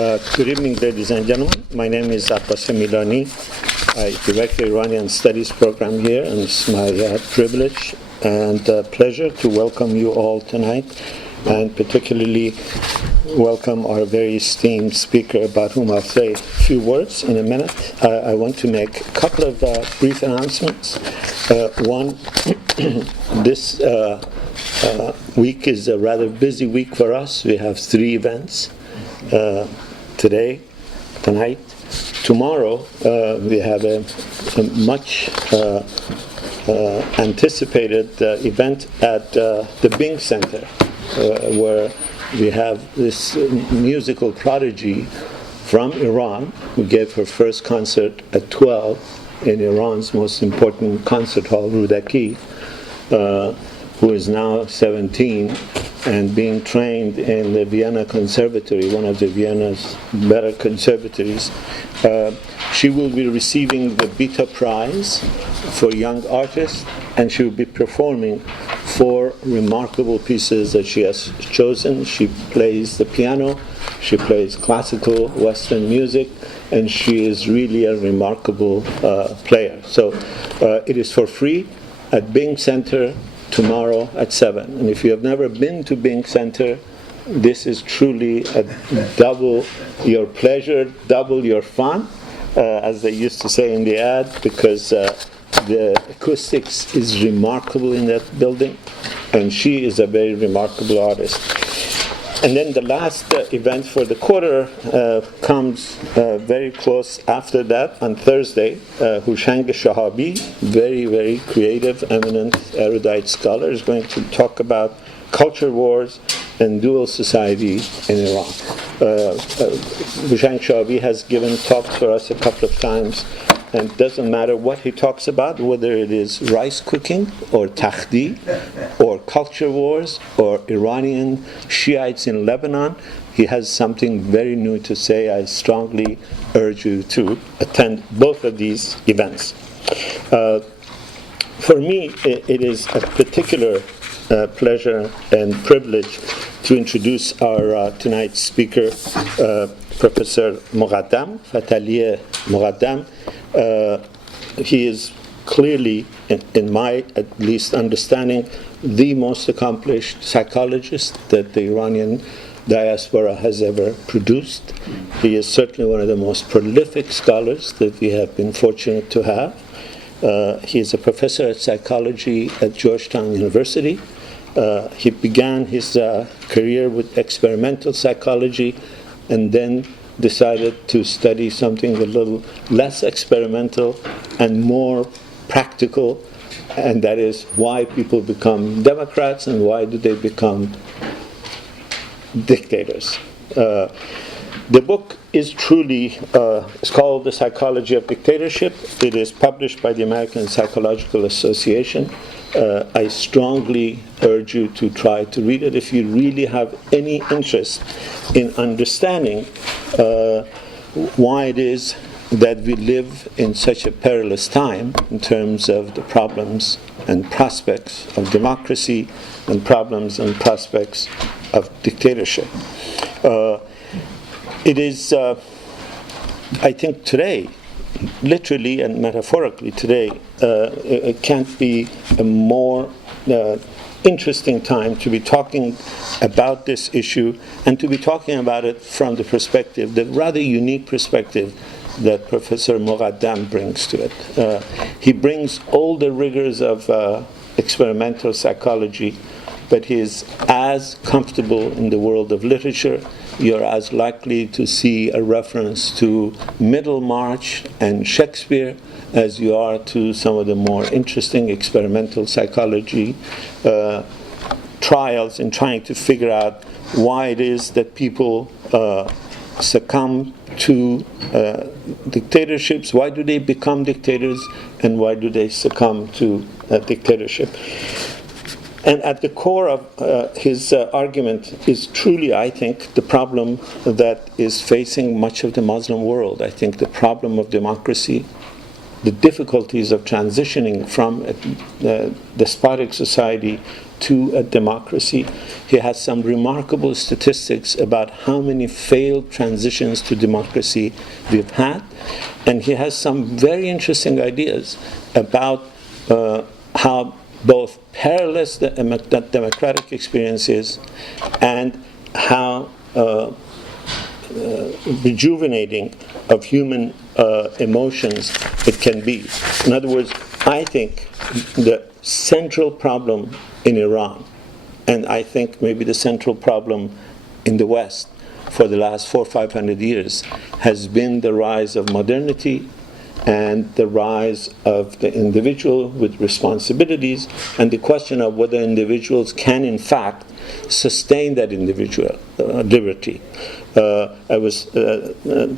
Good evening, ladies and gentlemen. My name is Abbas Milani. I direct the Iranian Studies program here, and it's my privilege and pleasure to welcome you all tonight, and particularly welcome our very esteemed speaker, about whom I'll say a few words in a minute. I want to make a couple of brief announcements. One, this week is a rather busy week for us. We have 3 events. Today, tonight, tomorrow, we have a much anticipated event at the Bing Center, where we have this musical prodigy from Iran who gave her first concert at 12 in Iran's most important concert hall, Rudaki, who is now 17 and being trained in the Vienna Conservatory, one of the Vienna's better conservatories. She will be receiving the Beta Prize for Young Artists, and she will be performing 4 remarkable pieces that she has chosen. She plays the piano, she plays classical Western music, and she is really a remarkable player. So it is for free at Bing Center tomorrow at 7. And if you have never been to Bing Center, this is truly a double your pleasure, double your fun, as they used to say in the ad, because the acoustics is remarkable in that building, and she is a very remarkable artist. And then the last event for the quarter comes very close after that on Thursday. Hushang Shahabi, very, very creative, eminent, erudite scholar, is going to talk about culture wars and dual society in Iran. Hushang Shahabi has given talks for us a couple of times, and it doesn't matter what he talks about, whether it is rice cooking or takhdi or culture wars or Iranian Shiites in Lebanon. He has something very new to say. I strongly urge you to attend both of these events. For me, it is a particular pleasure and privilege to introduce our tonight's speaker, Professor Moghaddam, Fathali Moghaddam. He is clearly, in my at least understanding, the most accomplished psychologist that the Iranian diaspora has ever produced. He is certainly one of the most prolific scholars that we have been fortunate to have. He is a professor of psychology at Georgetown University. He began his career with experimental psychology, and then decided to study something a little less experimental and more practical, and that is why people become Democrats and why do they become dictators. The book is truly, it's called The Psychology of Dictatorship. It is published by the American Psychological Association. I strongly urge you to try to read it if you really have any interest in understanding why it is that we live in such a perilous time in terms of the problems and prospects of democracy and problems and prospects of dictatorship. It is, I think today, literally and metaphorically today, it can't be a more interesting time to be talking about this issue, and to be talking about it from the perspective, the rather unique perspective that Professor Moghaddam brings to it. He brings all the rigors of experimental psychology, but he is as comfortable in the world of literature. You're as likely to see a reference to Middlemarch and Shakespeare as you are to some of the more interesting experimental psychology trials in trying to figure out why it is that people succumb to dictatorships, why do they become dictators, and why do they succumb to dictatorship. And at the core of his argument is truly, I think, the problem that is facing much of the Muslim world. I think the problem of democracy, the difficulties of transitioning from a despotic society to a democracy. He has some remarkable statistics about how many failed transitions to democracy we've had. And he has some very interesting ideas about how both perilous the democratic experience is and how rejuvenating of human emotions it can be. In other words, I think the central problem in Iran, and I think maybe the central problem in the West for the last 400 or 500 years, has been the rise of modernity and the rise of the individual with responsibilities, and the question of whether individuals can in fact sustain that individual liberty. I was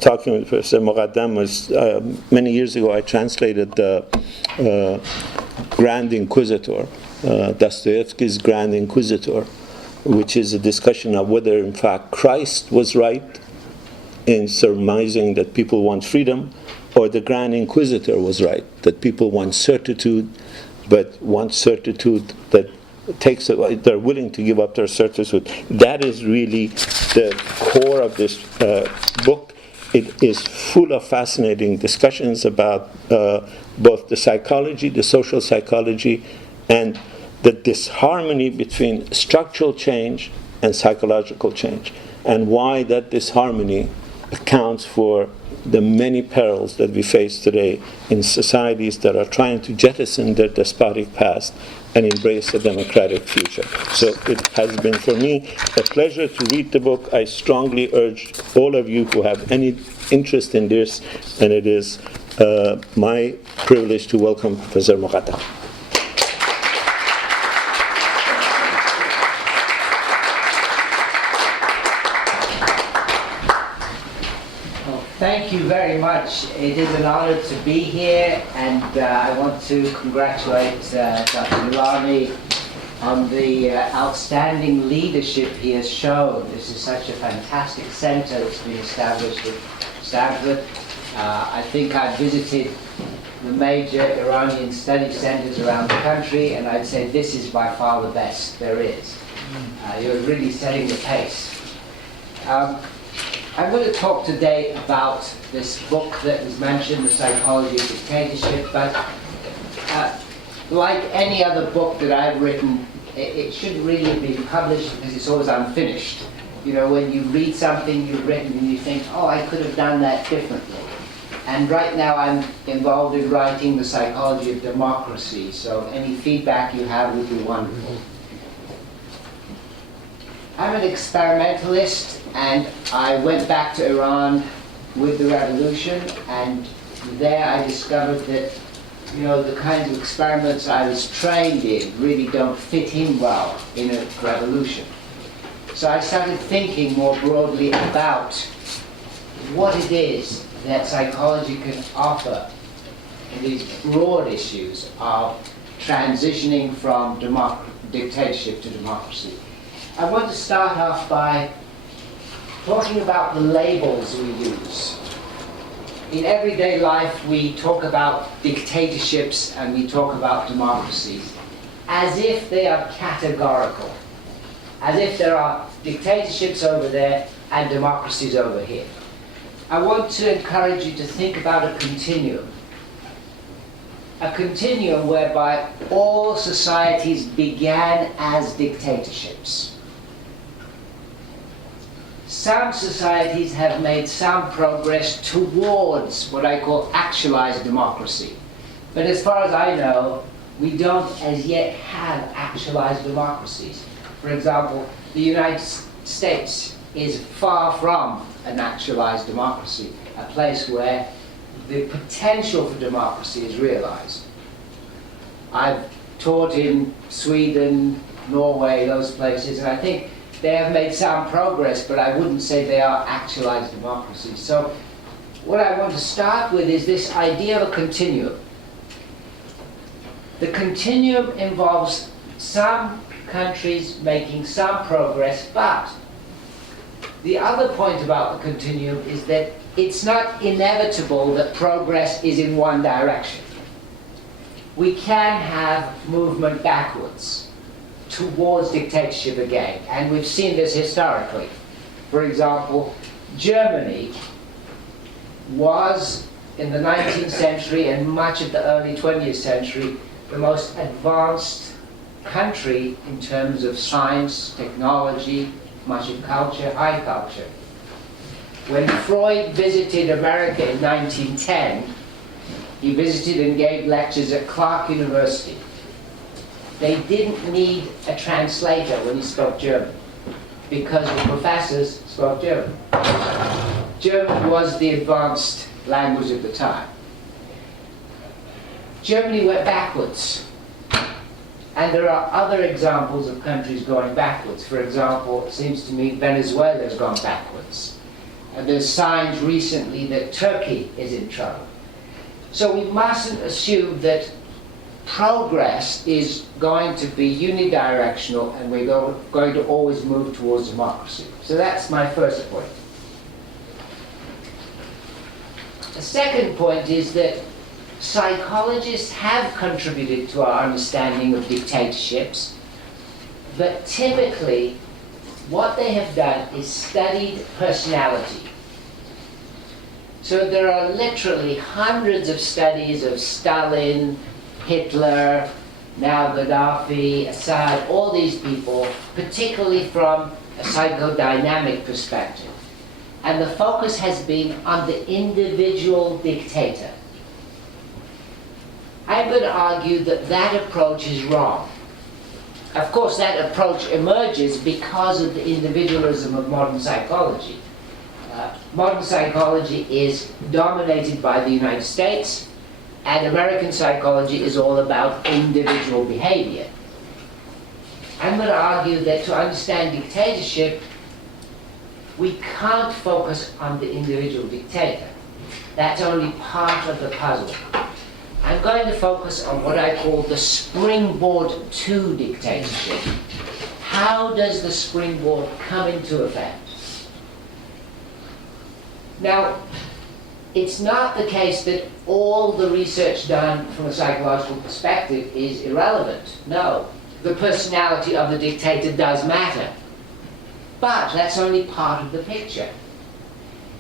talking with Professor Moghaddam. Many years ago I translated the Grand Inquisitor, Dostoevsky's Grand Inquisitor, which is a discussion of whether in fact Christ was right in surmising that people want freedom, or the Grand Inquisitor was right, that people want certitude, but want certitude that they're willing to give up their certitude. That is really the core of this book. It is full of fascinating discussions about both the psychology, the social psychology, and the disharmony between structural change and psychological change, and why that disharmony accounts for the many perils that we face today in societies that are trying to jettison their despotic past and embrace a democratic future. So it has been for me a pleasure to read the book. I strongly urge all of you who have any interest in this, and it is my privilege to welcome Professor Moghaddam. Thank you very much. It is an honor to be here, and I want to congratulate Dr. Gilani on the outstanding leadership he has shown. This is such a fantastic center that's been established at Stanford. I think I've visited the major Iranian study centers around the country, and I'd say this is by far the best there is. You're really setting the pace. I'm going to talk today about this book that was mentioned, The Psychology of Dictatorship, but like any other book that I've written, it shouldn't really be published because it's always unfinished. You know, when you read something you've written and you think, oh, I could have done that differently. And right now I'm involved in writing The Psychology of Democracy, so any feedback you have would be wonderful. I'm an experimentalist, and I went back to Iran with the revolution, and there I discovered that, you know, the kinds of experiments I was trained in really don't fit in well in a revolution. So I started thinking more broadly about what it is that psychology can offer in these broad issues of transitioning from dictatorship to democracy. I want to start off by talking about the labels we use. In everyday life, we talk about dictatorships and we talk about democracies as if they are categorical, as if there are dictatorships over there and democracies over here. I want to encourage you to think about a continuum whereby all societies began as dictatorships. Some societies have made some progress towards what I call actualized democracy. But as far as I know, we don't as yet have actualized democracies. For example, the United States is far from an actualized democracy, a place where the potential for democracy is realized. I've taught in Sweden, Norway, those places, and I think they have made some progress, but I wouldn't say they are actualized democracies. So what I want to start with is this idea of a continuum. The continuum involves some countries making some progress, but the other point about the continuum is that it's not inevitable that progress is in one direction. We can have movement backwards towards dictatorship again. And we've seen this historically. For example, Germany was, in the 19th century and much of the early 20th century, the most advanced country in terms of science, technology, much of culture, high culture. When Freud visited America in 1910, he visited and gave lectures at Clark University. They didn't need a translator when he spoke German, because the professors spoke German. German was the advanced language of the time. Germany went backwards. And there are other examples of countries going backwards. For example, it seems to me Venezuela has gone backwards. And there's signs recently that Turkey is in trouble. So we mustn't assume that progress is going to be unidirectional and we're going to always move towards democracy. So that's my first point. The second point is that psychologists have contributed to our understanding of dictatorships, but typically what they have done is studied personality. So there are literally hundreds of studies of Stalin, Hitler, now Gaddafi, Assad, all these people, particularly from a psychodynamic perspective. And the focus has been on the individual dictator. I'm going to argue that that approach is wrong. Of course, that approach emerges because of the individualism of modern psychology. Modern psychology is dominated by the United States, and American psychology is all about individual behavior. I'm going to argue that to understand dictatorship, we can't focus on the individual dictator. That's only part of the puzzle. I'm going to focus on what I call the springboard to dictatorship. How does the springboard come into effect? Now, it's not the case that all the research done from a psychological perspective is irrelevant. No, the personality of the dictator does matter. But that's only part of the picture.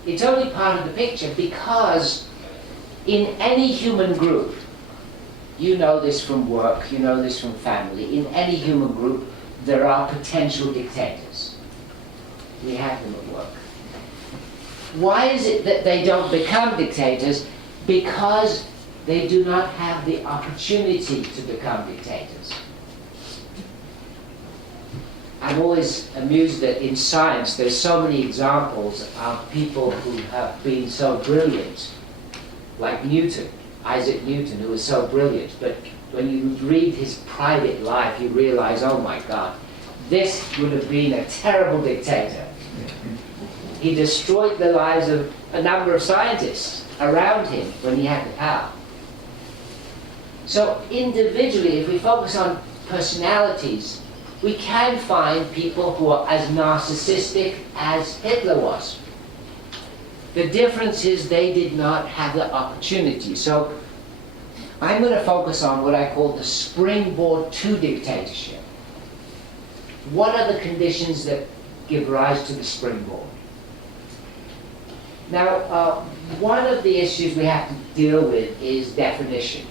It's only part of the picture because in any human group, you know this from work, you know this from family, in any human group, there are potential dictators. We have them at work. Why is it that they don't become dictators? Because they do not have the opportunity to become dictators. I'm always amused that in science there's so many examples of people who have been so brilliant, like Newton, Isaac Newton, who was so brilliant, but when you read his private life you realize, oh my God, this would have been a terrible dictator. He destroyed the lives of a number of scientists around him when he had the power. So individually, if we focus on personalities, we can find people who are as narcissistic as Hitler was. The difference is they did not have the opportunity. So I'm going to focus on what I call the springboard to dictatorship. What are the conditions that give rise to the springboard? Now, one of the issues we have to deal with is definition,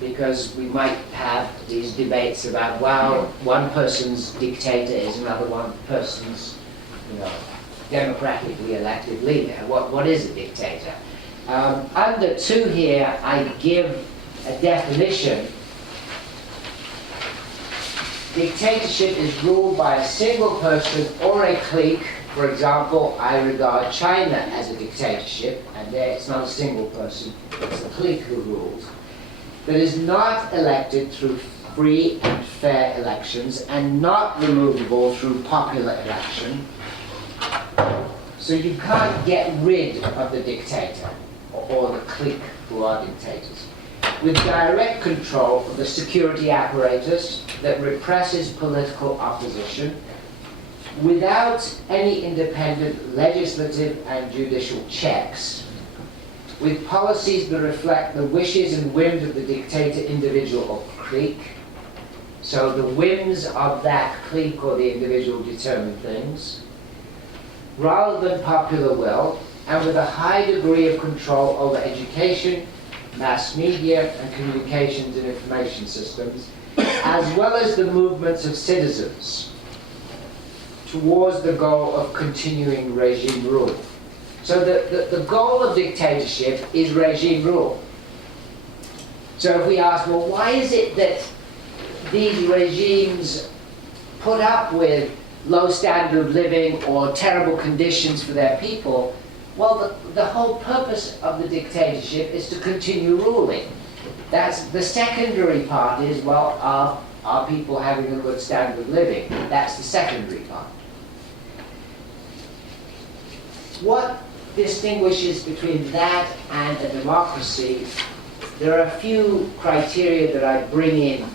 because we might have these debates about, well, one person's dictator is another one person's, democratically elected leader. What is a dictator? Under 2 here, I give a definition. Dictatorship is ruled by a single person or a clique. For example, I regard China as a dictatorship, and there it's not a single person, it's a clique who rules, that is not elected through free and fair elections and not removable through popular election. So you can't get rid of the dictator or the clique who are dictators. With direct control of the security apparatus that represses political opposition, without any independent legislative and judicial checks, with policies that reflect the wishes and whims of the dictator, individual, or clique, So the whims of that clique or the individual determine things, rather than popular will, and with a high degree of control over education, mass media, and communications and information systems, as well as the movements of citizens towards the goal of continuing regime rule. So the goal of dictatorship is regime rule. So if we ask, well, why is it that these regimes put up with low standard of living or terrible conditions for their people? Well, the whole purpose of the dictatorship is to continue ruling. That's the secondary part is, well, are people having a good standard of living? That's the secondary part. What distinguishes between that and a democracy? There are a few criteria that I bring in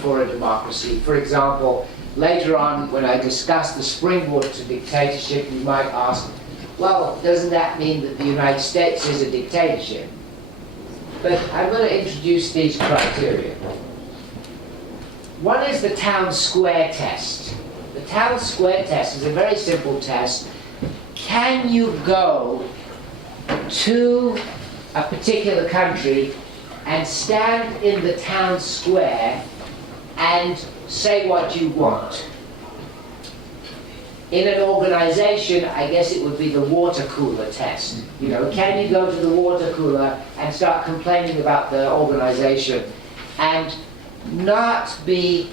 for a democracy. For example, later on when I discuss the springboard to dictatorship, you might ask, well, doesn't that mean that the United States is a dictatorship? But I'm going to introduce these criteria. One is the town square test. The town square test is a very simple test. Can you go to a particular country and stand in the town square and say what you want? In an organization, I guess it would be the water cooler test. You know, can you go to the water cooler and start complaining about the organization and not be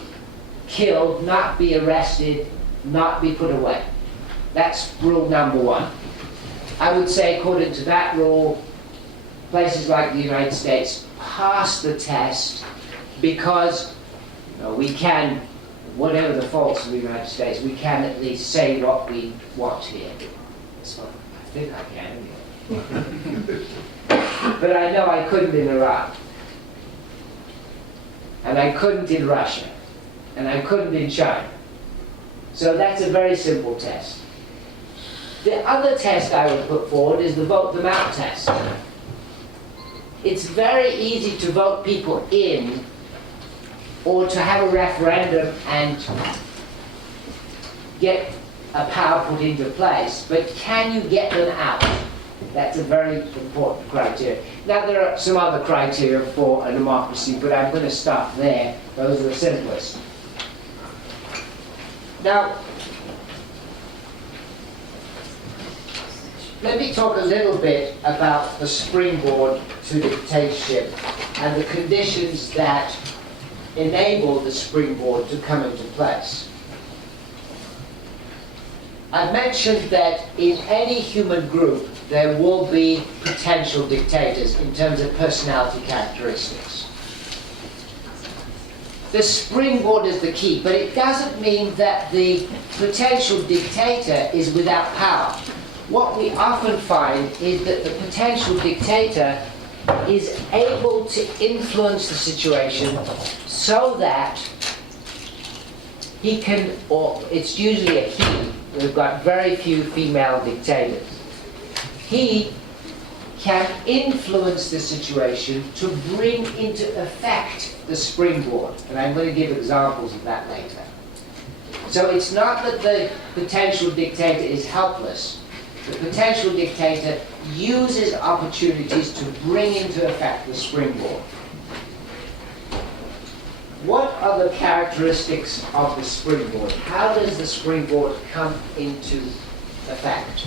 killed, not be arrested, not be put away? That's rule number one. I would say, according to that rule, places like the United States pass the test because we can, whatever the faults of the United States, we can at least say what we want here. So I think I can. Yeah. But I know I couldn't in Iraq. And I couldn't in Russia. And I couldn't in China. So that's a very simple test. The other test I would put forward is the vote them out test. It's very easy to vote people in or to have a referendum and get a power put into place, but can you get them out? That's a very important criteria. Now there are some other criteria for a democracy, but I'm going to stop there. Those are the simplest. Now, let me talk a little bit about the springboard to dictatorship and the conditions that enable the springboard to come into place. I've mentioned that in any human group there will be potential dictators in terms of personality characteristics. The springboard is the key, but it doesn't mean that the potential dictator is without power. What we often find is that the potential dictator is able to influence the situation so that he can, or it's usually a he, we've got very few female dictators. He can influence the situation to bring into effect the springboard. And I'm going to give examples of that later. So it's not that the potential dictator is helpless. The potential dictator uses opportunities to bring into effect the springboard. What are the characteristics of the springboard? How does the springboard come into effect?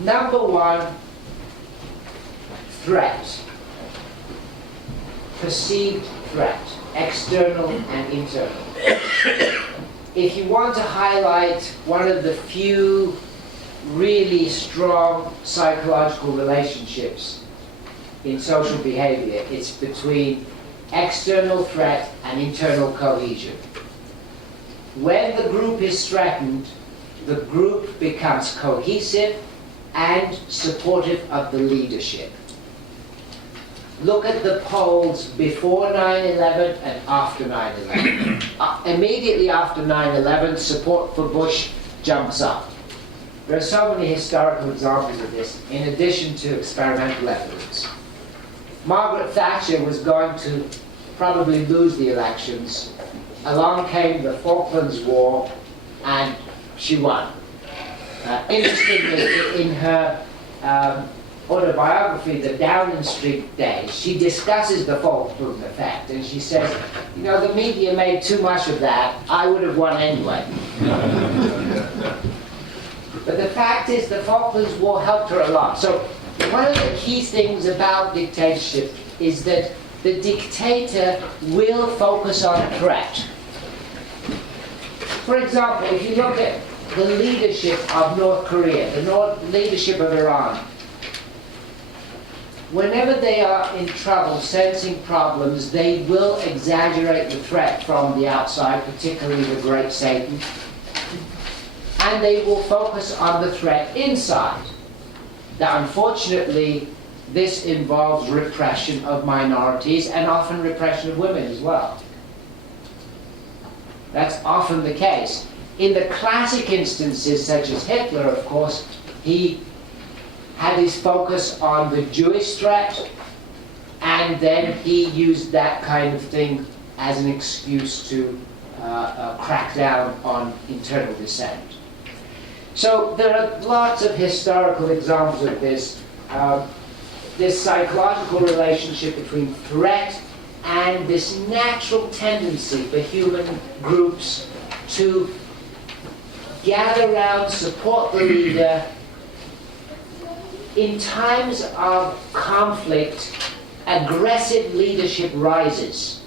Number one, threat. Perceived threat, external and internal. If you want to highlight one of the few really strong psychological relationships in social behavior, it's between external threat and internal cohesion. When the group is threatened, the group becomes cohesive and supportive of the leadership. Look at the polls before 9/11 and after 9/11. Immediately after 9/11, support for Bush jumps up. There are so many historical examples of this, in addition to experimental evidence. Margaret Thatcher was going to probably lose the elections. Along came the Falklands War, and she won. Interestingly, in her autobiography, The Downing Street Days, she discusses the Falklands effect, and she says, you know, the media made too much of that. I would have won anyway. But the fact is, the Falklands War helped her a lot. So one of the key things about dictatorship is that the dictator will focus on threat. For example, if you look at the leadership of North Korea, the leadership of Iran, whenever they are in trouble, sensing problems, they will exaggerate the threat from the outside, particularly the great Satan, and they will focus on the threat inside. Now, unfortunately, this involves repression of minorities and often repression of women as well. That's often the case. In the classic instances, such as Hitler, of course, he had his focus on the Jewish threat, and then he used that kind of thing as an excuse to crack down on internal dissent. So there are lots of historical examples of this. This psychological relationship between threat and this natural tendency for human groups to gather around, support the leader. In times of conflict, aggressive leadership rises.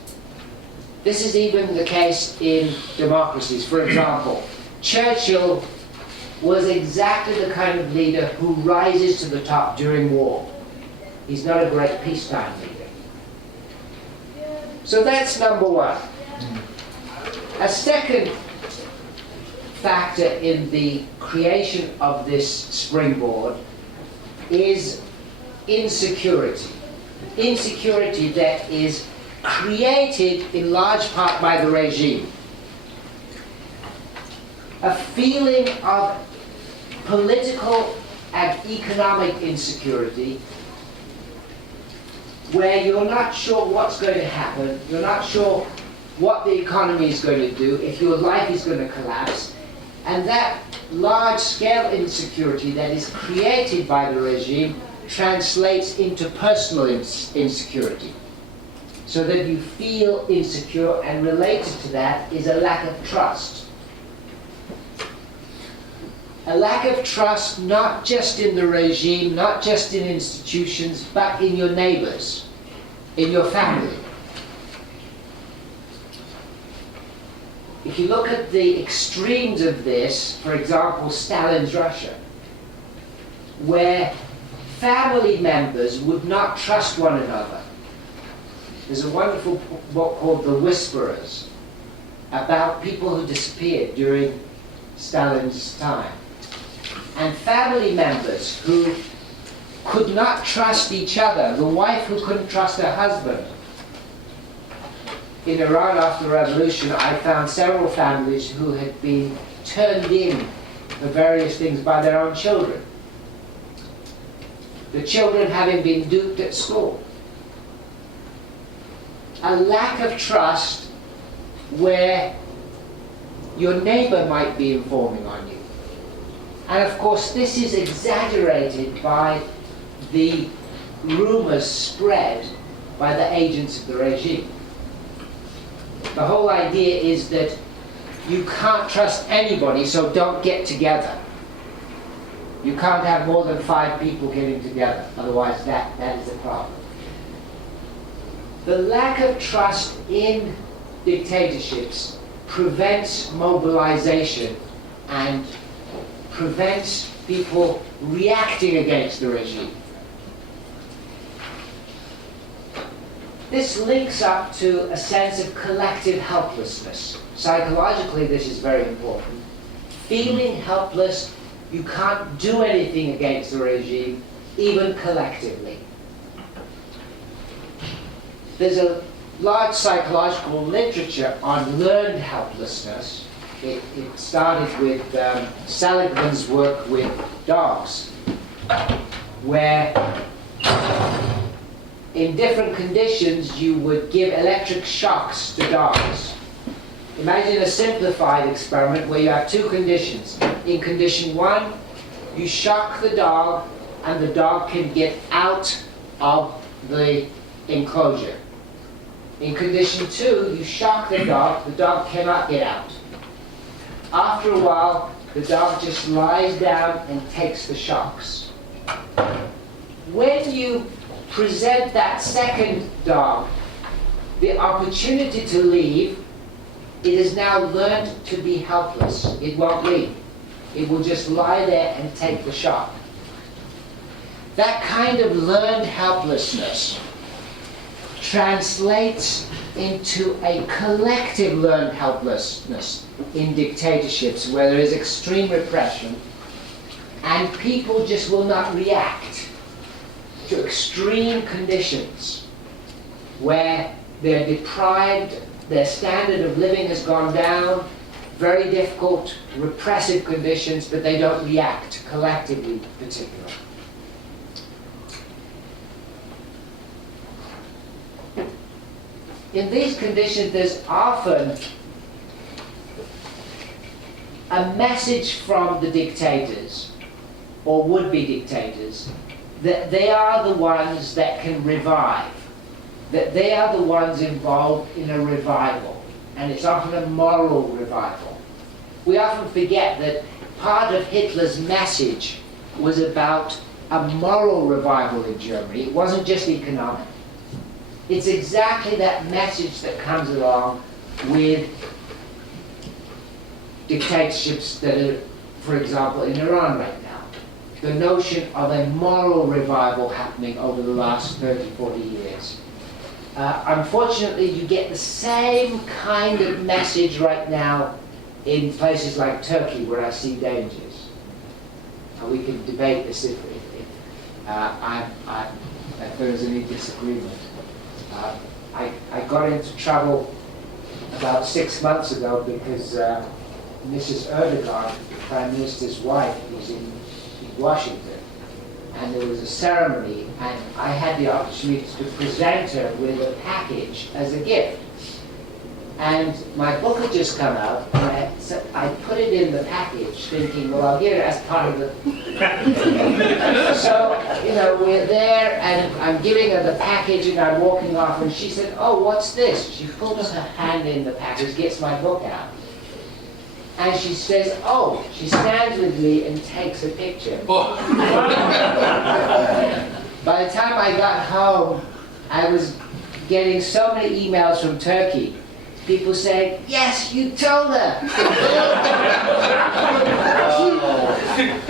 This is even the case in democracies. For example, Churchill was exactly the kind of leader who rises to the top during war. He's not a great peacetime leader. So that's number one. A second factor in the creation of this springboard is insecurity. Insecurity that is created in large part by the regime. A feeling of political and economic insecurity where you're not sure what's going to happen, you're not sure what the economy is going to do, if your life is going to collapse, and that large-scale insecurity that is created by the regime translates into personal insecurity. So that you feel insecure, and related to that is a lack of trust. A lack of trust not just in the regime, not just in institutions, but in your neighbors, in your family. If you look at the extremes of this, for example, Stalin's Russia, where family members would not trust one another. There's a wonderful book called The Whisperers about people who disappeared during Stalin's time. And family members who could not trust each other, the wife who couldn't trust her husband. In Iran after the revolution, I found several families who had been turned in for various things by their own children. The children having been duped at school. A lack of trust where your neighbor might be informing on you. And of course, this is exaggerated by the rumors spread by the agents of the regime. The whole idea is that you can't trust anybody, so don't get together. You can't have more than 5 people getting together, otherwise that is a problem. The lack of trust in dictatorships prevents mobilization and prevents people reacting against the regime. This links up to a sense of collective helplessness. Psychologically, this is very important. Feeling helpless, you can't do anything against the regime, even collectively. There's a large psychological literature on learned helplessness. It started with Seligman's work with dogs, where in different conditions, you would give electric shocks to dogs. Imagine a simplified experiment where you have two conditions. In condition one, you shock the dog and the dog can get out of the enclosure. In condition two, you shock the dog cannot get out. After a while, the dog just lies down and takes the shocks. When you present that second dog the opportunity to leave, it has now learned to be helpless. It won't leave. It will just lie there and take the shock. That kind of learned helplessness translates into a collective learned helplessness in dictatorships where there is extreme repression and people just will not react to extreme conditions where they're deprived, their standard of living has gone down, very difficult, repressive conditions, but they don't react collectively particularly. In these conditions, there's often a message from the dictators, or would-be dictators, that they are the ones that can revive, that they are the ones involved in a revival, and it's often a moral revival. We often forget that part of Hitler's message was about a moral revival in Germany. It wasn't just economic. It's exactly that message that comes along with dictatorships that are, for example, in Iran right now. The notion of a moral revival happening over the last 30, 40 years. Unfortunately, you get the same kind of message right now in places like Turkey, where I see dangers. We can debate this if there is any disagreement. I got into trouble about 6 months ago because Mrs. Erdogan, the Prime Minister's wife, was in Washington, and there was a ceremony, and I had the opportunity to present her with a package as a gift. And my book had just come out, and I put it in the package thinking, well, I'll give it as part of the... So, you know, we're there, and I'm giving her the package, and I'm walking off, and she said, oh, what's this? She pulls her hand in the package, gets my book out. And she says, oh, she stands with me and takes a picture. Oh. By the time I got home, I was getting so many emails from Turkey. People saying, yes, you told her.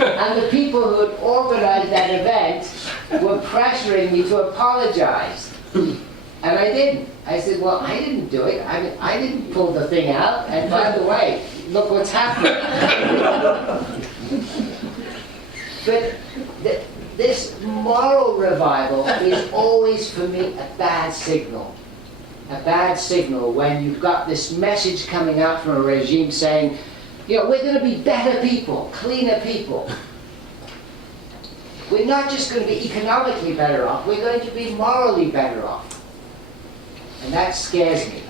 And the people who had organized that event were pressuring me to apologize. And I didn't. I said, well, I didn't do it. I didn't pull the thing out. And by the way, look what's happening. But this moral revival is always, for me, a bad signal. A bad signal when you've got this message coming out from a regime saying, you know, we're going to be better people, cleaner people. We're not just going to be economically better off, we're going to be morally better off. And that scares me.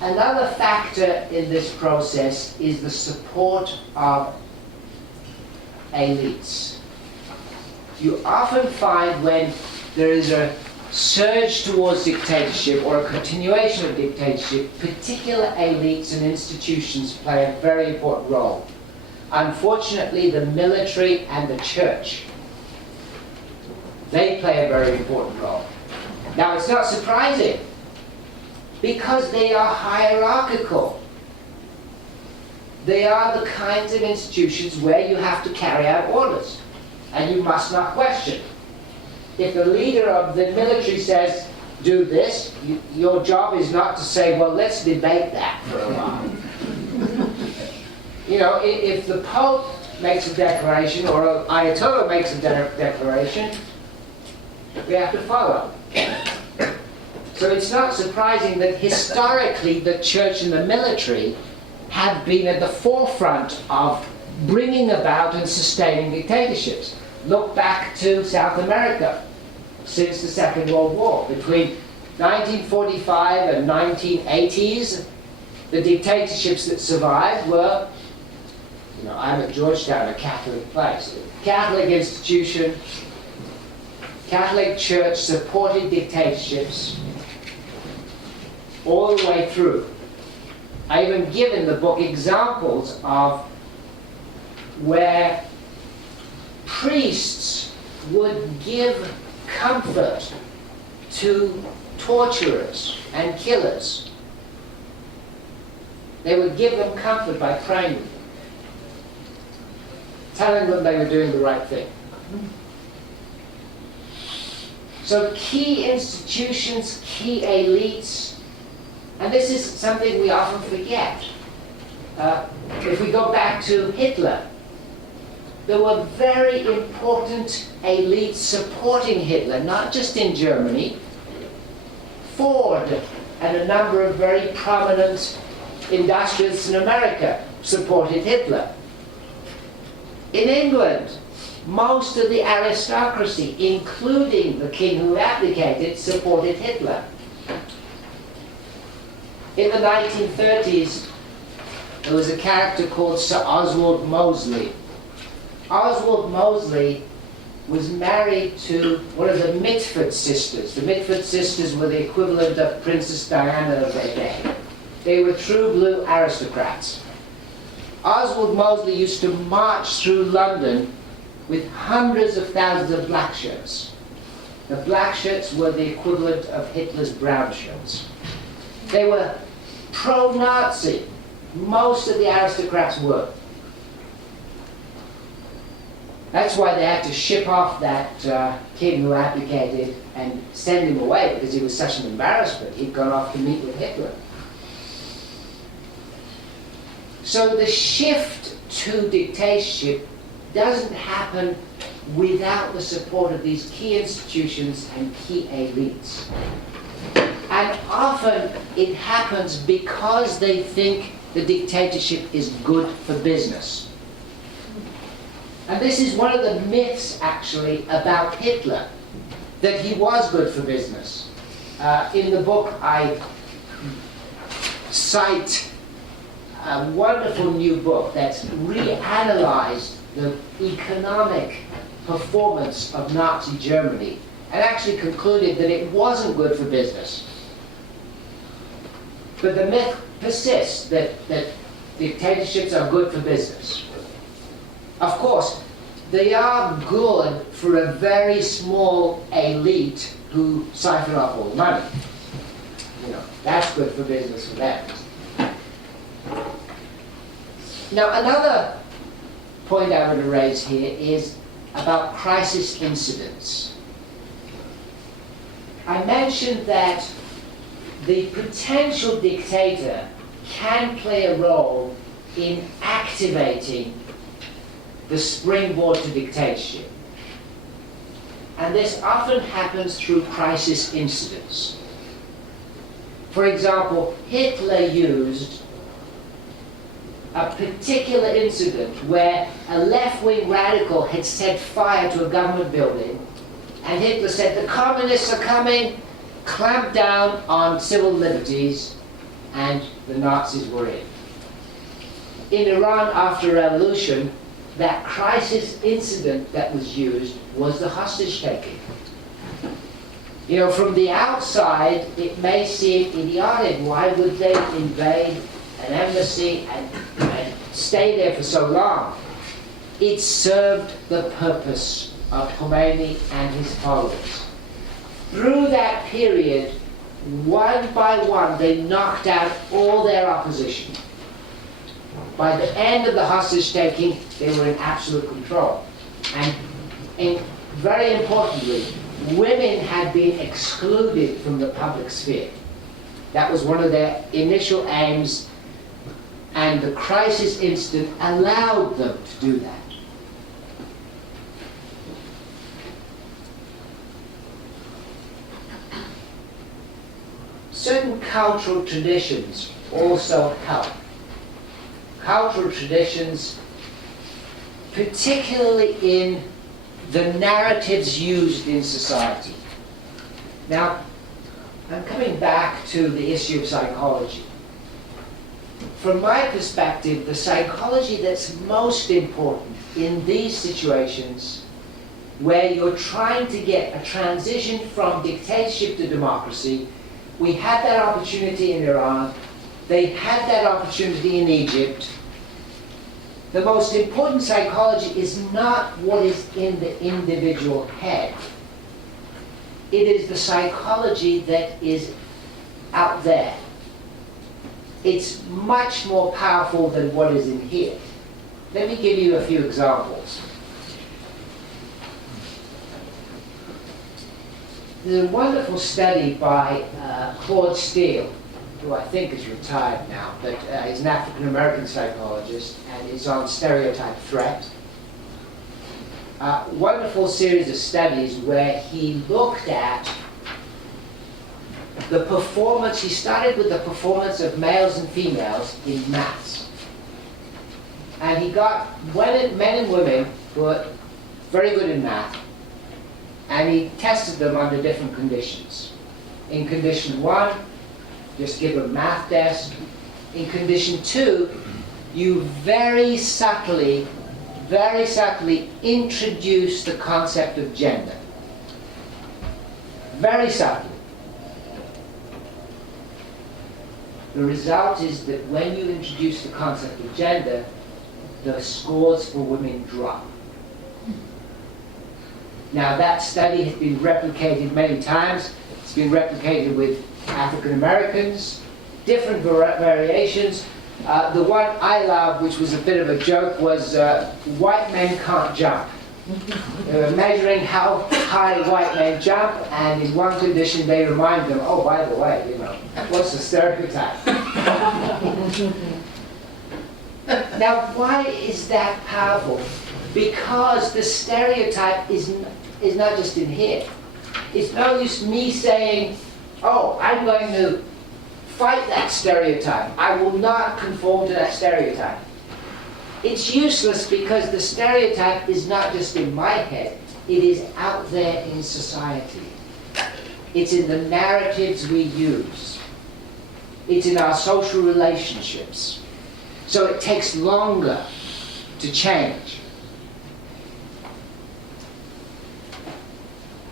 Another factor in this process is the support of elites. You often find when there is a surge towards dictatorship or a continuation of dictatorship, particular elites and institutions play a very important role. Unfortunately, the military and the church, they play a very important role. Now, it's not surprising, because they are hierarchical. They are the kinds of institutions where you have to carry out orders, and you must not question. If the leader of the military says, do this, your job is not to say, well, let's debate that for a while. You know, if the Pope makes a declaration, or an Ayatollah makes a declaration, we have to follow. So it's not surprising that historically the church and the military have been at the forefront of bringing about and sustaining dictatorships. Look back to South America since the Second World War. Between 1945 and 1980s, the dictatorships that survived were, I'm at Georgetown, a Catholic place. Catholic institution, Catholic Church supported dictatorships all the way through. I even give in the book examples of where priests would give comfort to torturers and killers. They would give them comfort by praying with them, telling them they were doing the right thing. So key institutions, key elites, and this is something we often forget. If we go back to Hitler, there were very important elites supporting Hitler, not just in Germany. Ford and a number of very prominent industrialists in America supported Hitler. In England, most of the aristocracy, including the king who abdicated, supported Hitler. In the 1930s, there was a character called Sir Oswald Mosley. Oswald Mosley was married to one of the Mitford sisters. The Mitford sisters were the equivalent of Princess Diana of their day. They were true blue aristocrats. Oswald Mosley used to march through London with hundreds of thousands of black shirts. The black shirts were the equivalent of Hitler's brown shirts. They were pro-Nazi. Most of the aristocrats were. That's why they had to ship off that king who abdicated and send him away, because he was such an embarrassment. He'd gone off to meet with Hitler. So the shift to dictatorship doesn't happen without the support of these key institutions and key elites. And often it happens because they think the dictatorship is good for business. And this is one of the myths, actually, about Hitler, that he was good for business. In the book, I cite a wonderful new book that's reanalyzed the economic performance of Nazi Germany and actually concluded that it wasn't good for business. But the myth persists that dictatorships are good for business. Of course, they are good for a very small elite who siphon off all the money. That's good for business for them. Now, another point I want to raise here is about crisis incidents. I mentioned that the potential dictator can play a role in activating the springboard to dictatorship. And this often happens through crisis incidents. For example, Hitler used a particular incident where a left-wing radical had set fire to a government building, and Hitler said, the communists are coming, clamped down on civil liberties, and the Nazis were in. In Iran, after a revolution, that crisis incident that was used was the hostage-taking. From the outside, it may seem idiotic. Why would they invade an embassy and stay there for so long? It served the purpose of Khomeini and his followers. Through that period, one by one, they knocked out all their opposition. By the end of the hostage-taking, they were in absolute control. And very importantly, women had been excluded from the public sphere. That was one of their initial aims, and the crisis incident allowed them to do that. Certain cultural traditions also help. Cultural traditions particularly in the narratives used in society. Now, I'm coming back to the issue of psychology. From my perspective, the psychology that's most important in these situations where you're trying to get a transition from dictatorship to democracy, we had that opportunity in Iran, they had that opportunity in Egypt. The most important psychology is not what is in the individual head. It is the psychology that is out there. It's much more powerful than what is in here. Let me give you a few examples. There's a wonderful study by Claude Steele, who I think is retired now, but he's an African-American psychologist, and is on stereotype threat. Wonderful series of studies where he looked at the performance. He started with the performance of males and females in maths. And he got men and women who were very good in math, and he tested them under different conditions. In condition 1, just give them a math test. In condition 2, you very subtly introduce the concept of gender. Very subtly. The result is that when you introduce the concept of gender, the scores for women drop. Now, that study has been replicated many times. It's been replicated with African Americans, different variations. The one I love, which was a bit of a joke, was white men can't jump. They were measuring how high white men jump, and in one condition they remind them, oh, by the way, you know, what's the stereotype? Now, why is that powerful? Because the stereotype is not just in here. It's no use me saying, oh, I'm going to fight that stereotype. I will not conform to that stereotype. It's useless because the stereotype is not just in my head, it is out there in society. It's in the narratives we use. It's in our social relationships. So it takes longer to change.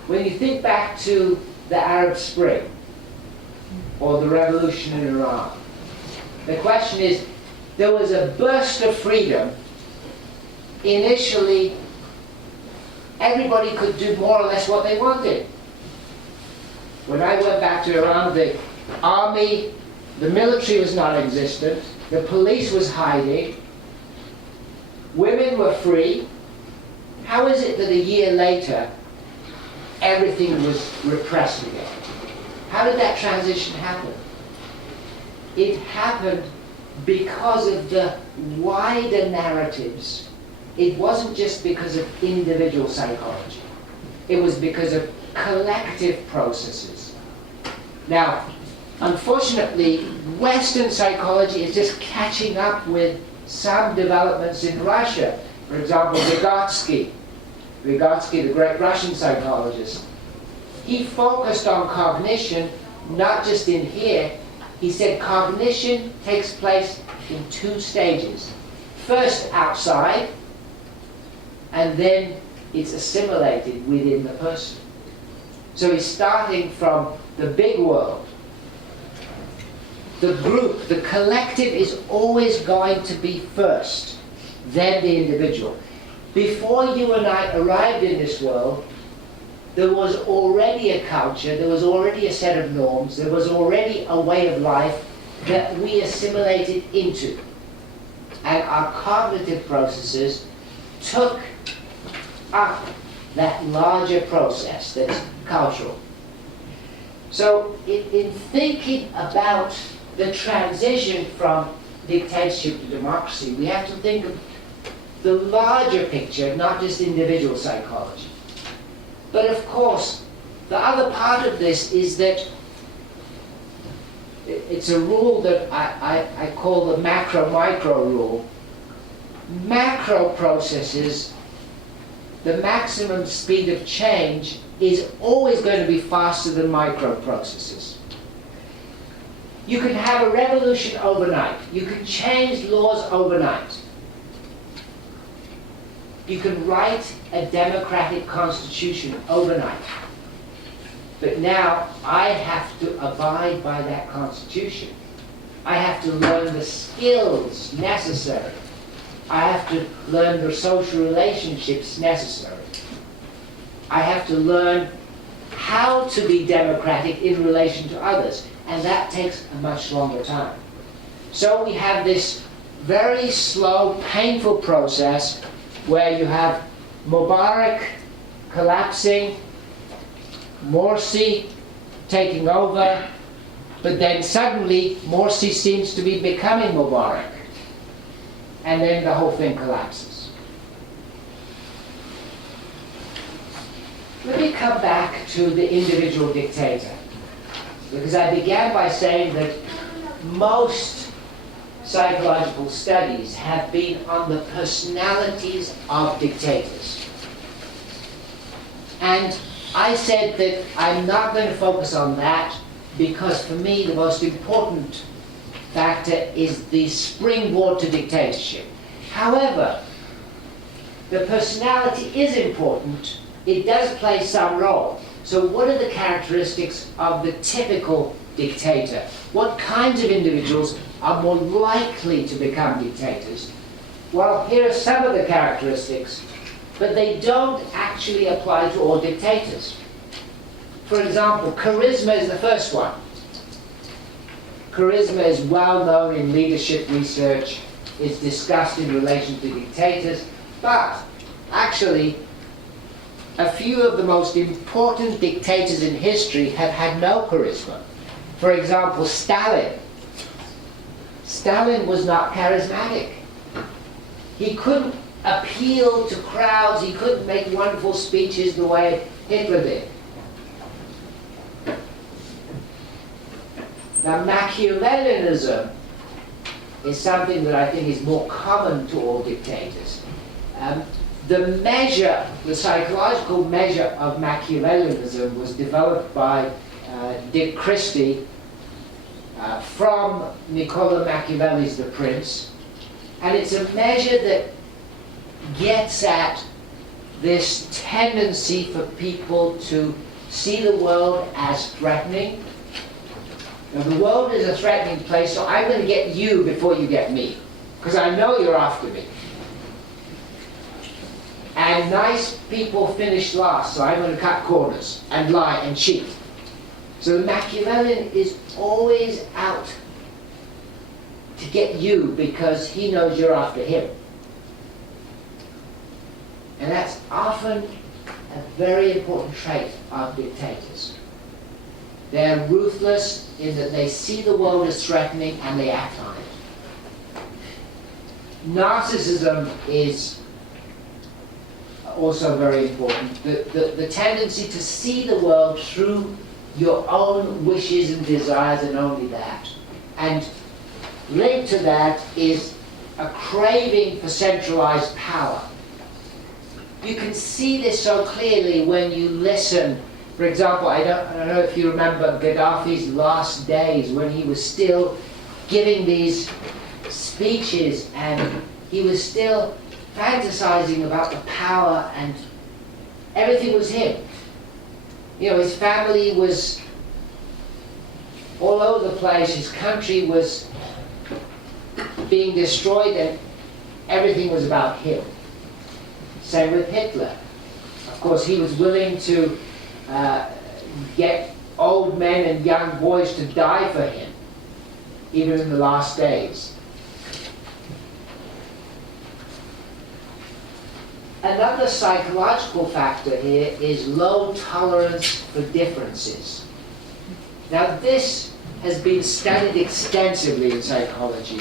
When you think back to the Arab Spring or the revolution in Iran, the question is, there was a burst of freedom. Initially, everybody could do more or less what they wanted. When I went back to Iran, the army, the military was non-existent, the police was hiding, women were free. How is it that a year later, everything was repressed again? How did that transition happen? It happened because of the wider narratives. It wasn't just because of individual psychology. It was because of collective processes. Now, unfortunately, Western psychology is just catching up with some developments in Russia. For example, Vygotsky, the great Russian psychologist, he focused on cognition, not just in here. He said cognition takes place in 2 stages. First outside, and then it's assimilated within the person. So he's starting from the big world. The group, the collective is always going to be first, then the individual. Before you and I arrived in this world, there was already a culture, there was already a set of norms, there was already a way of life that we assimilated into. And our cognitive processes took up that larger process that's cultural. So in thinking about the transition from dictatorship to democracy, we have to think of the larger picture, not just individual psychology. But of course, the other part of this is that it's a rule that I call the macro-micro rule. macro processes, the maximum speed of change is always going to be faster than micro processes. You can have a revolution overnight. You can change laws overnight. You can write a democratic constitution overnight. But now I have to abide by that constitution. I have to learn the skills necessary. I have to learn the social relationships necessary. I have to learn how to be democratic in relation to others. And that takes a much longer time. So we have this very slow, painful process where you have Mubarak collapsing, Morsi taking over, but then suddenly Morsi seems to be becoming Mubarak. And then the whole thing collapses. Let me come back to the individual dictator. Because I began by saying that most psychological studies have been on the personalities of dictators. And I said that I'm not going to focus on that because for me the most important factor is the springboard to dictatorship. However, the personality is important. It does play some role. So what are the characteristics of the typical dictator? What kinds of individuals are more likely to become dictators? Well, here are some of the characteristics, but they don't actually apply to all dictators. For example, charisma is the first one. Charisma is well known in leadership research. It's discussed in relation to dictators, but actually, a few of the most important dictators in history have had no charisma. For example, Stalin. Stalin was not charismatic. He couldn't appeal to crowds. He couldn't make wonderful speeches the way Hitler did. Now, Machiavellianism is something that I think is more common to all dictators. The psychological measure of Machiavellianism was developed by Dick Christie from Niccolo Machiavelli's The Prince. And it's a measure that gets at this tendency for people to see the world as threatening. Now, the world is a threatening place, so I'm going to get you before you get me, because I know you're after me. And nice people finish last, so I'm going to cut corners and lie and cheat. So the Machiavellian is always out to get you because he knows you're after him. And that's often a very important trait of dictators. They're ruthless in that they see the world as threatening and they act on it. Narcissism is also very important. The tendency to see the world through your own wishes and desires and only that. And linked to that is a craving for centralized power. You can see this so clearly when you listen. For example, I don't know if you remember Gaddafi's last days when he was still giving these speeches and he was still fantasizing about the power and everything was him. You know, his family was all over the place, his country was being destroyed and everything was about him. Same with Hitler. Of course, he was willing to get old men and young boys to die for him, even in the last days. Another psychological factor here is low tolerance for differences. Now, this has been studied extensively in psychology.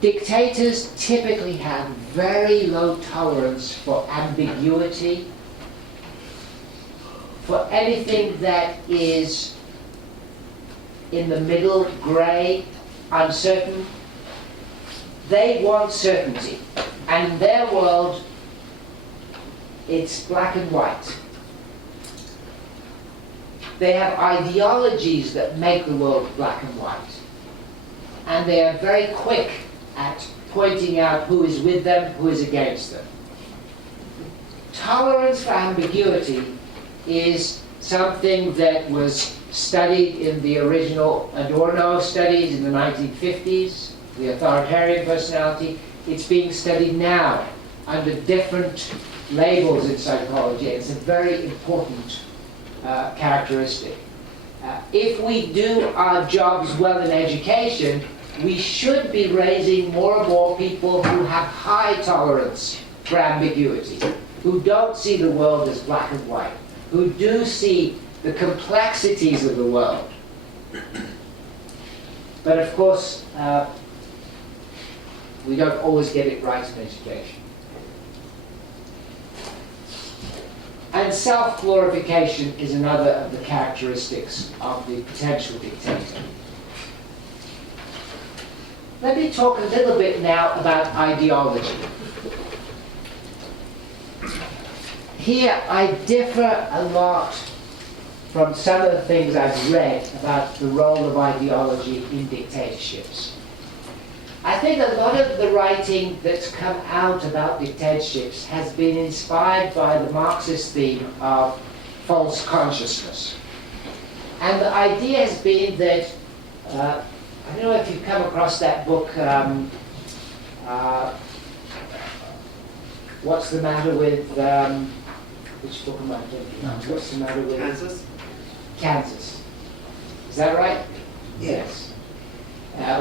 Dictators typically have very low tolerance for ambiguity, for anything that is in the middle, gray, uncertain. They want certainty. And in their world, it's black and white. They have ideologies that make the world black and white. And they are very quick at pointing out who is with them, who is against them. Tolerance for ambiguity is something that was studied in the original Adorno studies in the 1950s, the authoritarian personality. It's being studied now under different labels in psychology. It's a very important characteristic. If we do our jobs well in education, we should be raising more and more people who have high tolerance for ambiguity, who don't see the world as black and white, who do see the complexities of the world. But of course, we don't always get it right in education. And self-glorification is another of the characteristics of the potential dictator. Let me talk a little bit now about ideology. Here I differ a lot from some of the things I've read about the role of ideology in dictatorships. I think a lot of the writing that's come out about dictatorships has been inspired by the Marxist theme of false consciousness. And the idea has been that, I don't know if you've come across that book, What's the Matter with, which book am I thinking of? What's the Matter with? Kansas? Kansas. Is that right? Yes.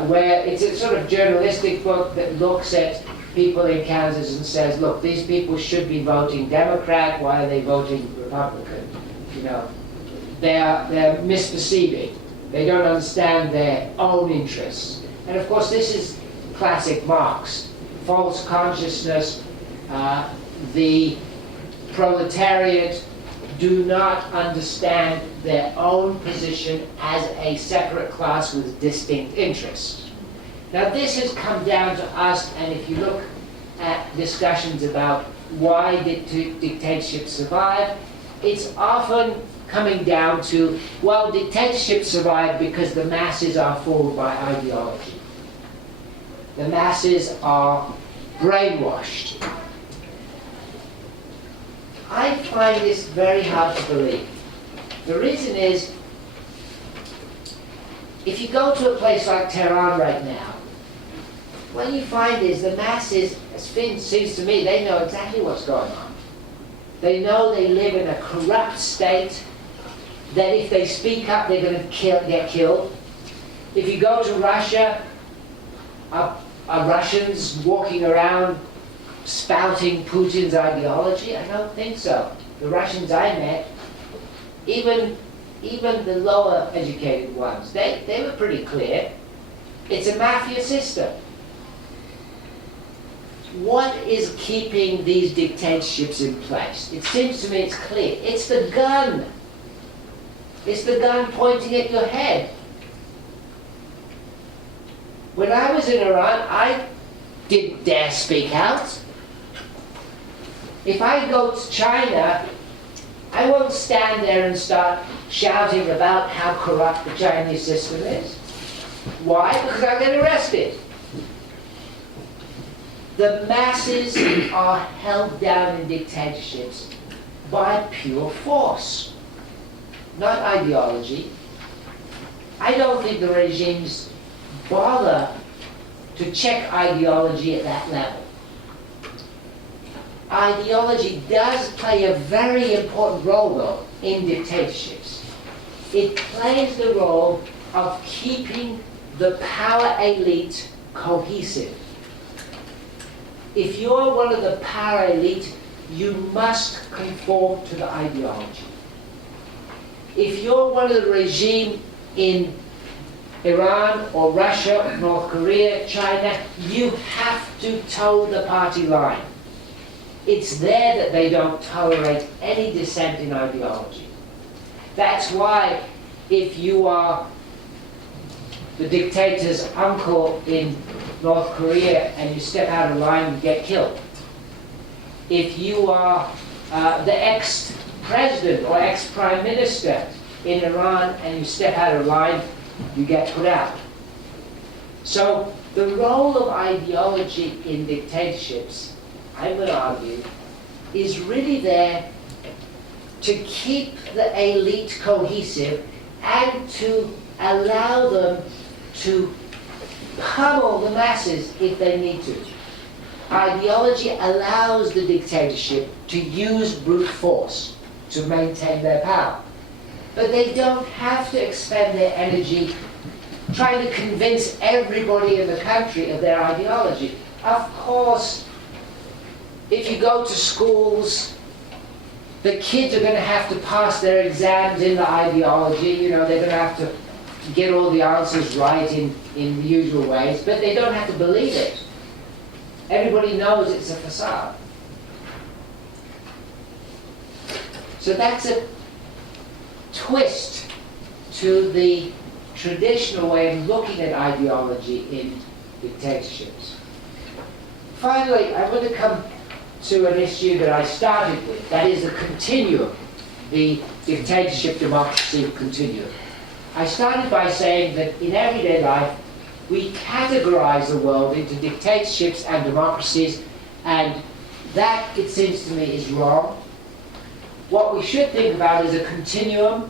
Where it's a sort of journalistic book that looks at people in Kansas and says, look, these people should be voting Democrat, why are they voting Republican? You know, they're misperceiving. They don't understand their own interests. And of course, this is classic Marx. False consciousness, the proletariat do not understand their own position as a separate class with distinct interests. Now this has come down to us, and if you look at discussions about why did dictatorships survive, it's often coming down to, well, dictatorships survive because the masses are fooled by ideology. The masses are brainwashed. I find this very hard to believe. The reason is, if you go to a place like Tehran right now, what you find is the masses, as it seems to me, they know exactly what's going on. They know they live in a corrupt state, that if they speak up, they're going to get killed. If you go to Russia, are Russians walking around spouting Putin's ideology? I don't think so. The Russians I met, even the lower educated ones, they were pretty clear. It's a mafia system. What is keeping these dictatorships in place? It seems to me it's clear. It's the gun. It's the gun pointing at your head. When I was in Iran, I didn't dare speak out. If I go to China, I won't stand there and start shouting about how corrupt the Chinese system is. Why? Because I'll get arrested. The masses are held down in dictatorships by pure force, not ideology. I don't think the regimes bother to check ideology at that level. Ideology does play a very important role, though, in dictatorships. It plays the role of keeping the power elite cohesive. If you're one of the power elite, you must conform to the ideology. If you're one of the regime in Iran or Russia or North Korea, China, you have to toe the party line. It's there that they don't tolerate any dissent in ideology. That's why if you are the dictator's uncle in North Korea and you step out of line, you get killed. If you are the ex-president or ex-prime minister in Iran and you step out of line, you get put out. So the role of ideology in dictatorships, I would argue, is really there to keep the elite cohesive and to allow them to pummel the masses if they need to. Ideology allows the dictatorship to use brute force to maintain their power. But they don't have to expend their energy trying to convince everybody in the country of their ideology. Of course, if you go to schools, the kids are going to have to pass their exams in the ideology. You know, they're going to have to get all the answers right in the usual ways, but they don't have to believe it. Everybody knows it's a facade. So that's a twist to the traditional way of looking at ideology in dictatorships. Finally, I want to come to an issue that I started with, that is the continuum, the dictatorship-democracy continuum. I started by saying that in everyday life, we categorize the world into dictatorships and democracies, and that, it seems to me, is wrong. What we should think about is a continuum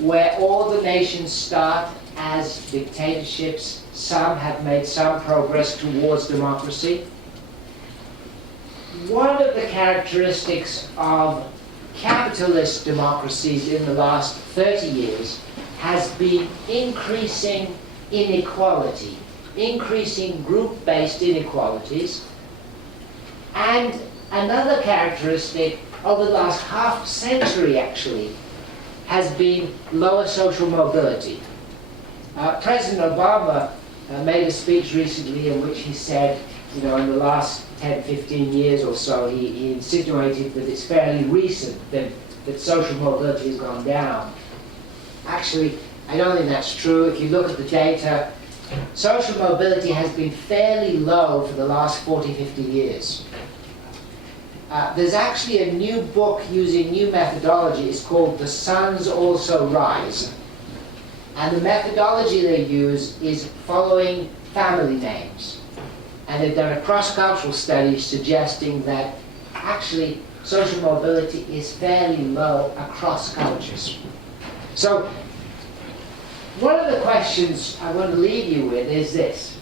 where all the nations start as dictatorships. Some have made some progress towards democracy. One of the characteristics of capitalist democracies in the last 30 years has been increasing inequality, increasing group-based inequalities. And another characteristic over the last half century, actually, has been lower social mobility. President Obama made a speech recently in which he said, you know, in the last 10, 15 years or so, he insinuated that it's fairly recent that social mobility has gone down. Actually, I don't think that's true. If you look at the data, social mobility has been fairly low for the last 40, 50 years. There's actually a new book using new methodology. It's called The Sons Also Rise. And the methodology they use is following family names. And they've done a cross-cultural study suggesting that actually social mobility is fairly low across cultures. So one of the questions I want to leave you with is this.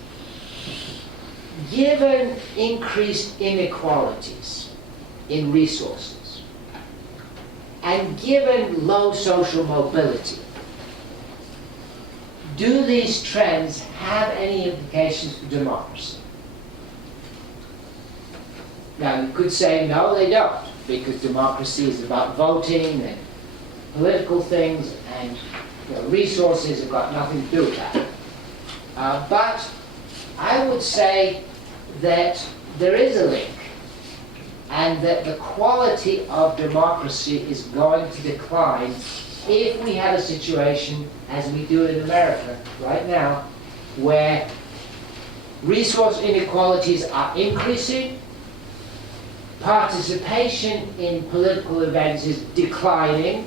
Given increased inequalities in resources, and given low social mobility, do these trends have any implications for democracy? Now, you could say, no, they don't, because democracy is about voting and political things, and resources have got nothing to do with that. But I would say that there is a link, and that the quality of democracy is going to decline if we have a situation, as we do in America right now, where resource inequalities are increasing, participation in political events is declining,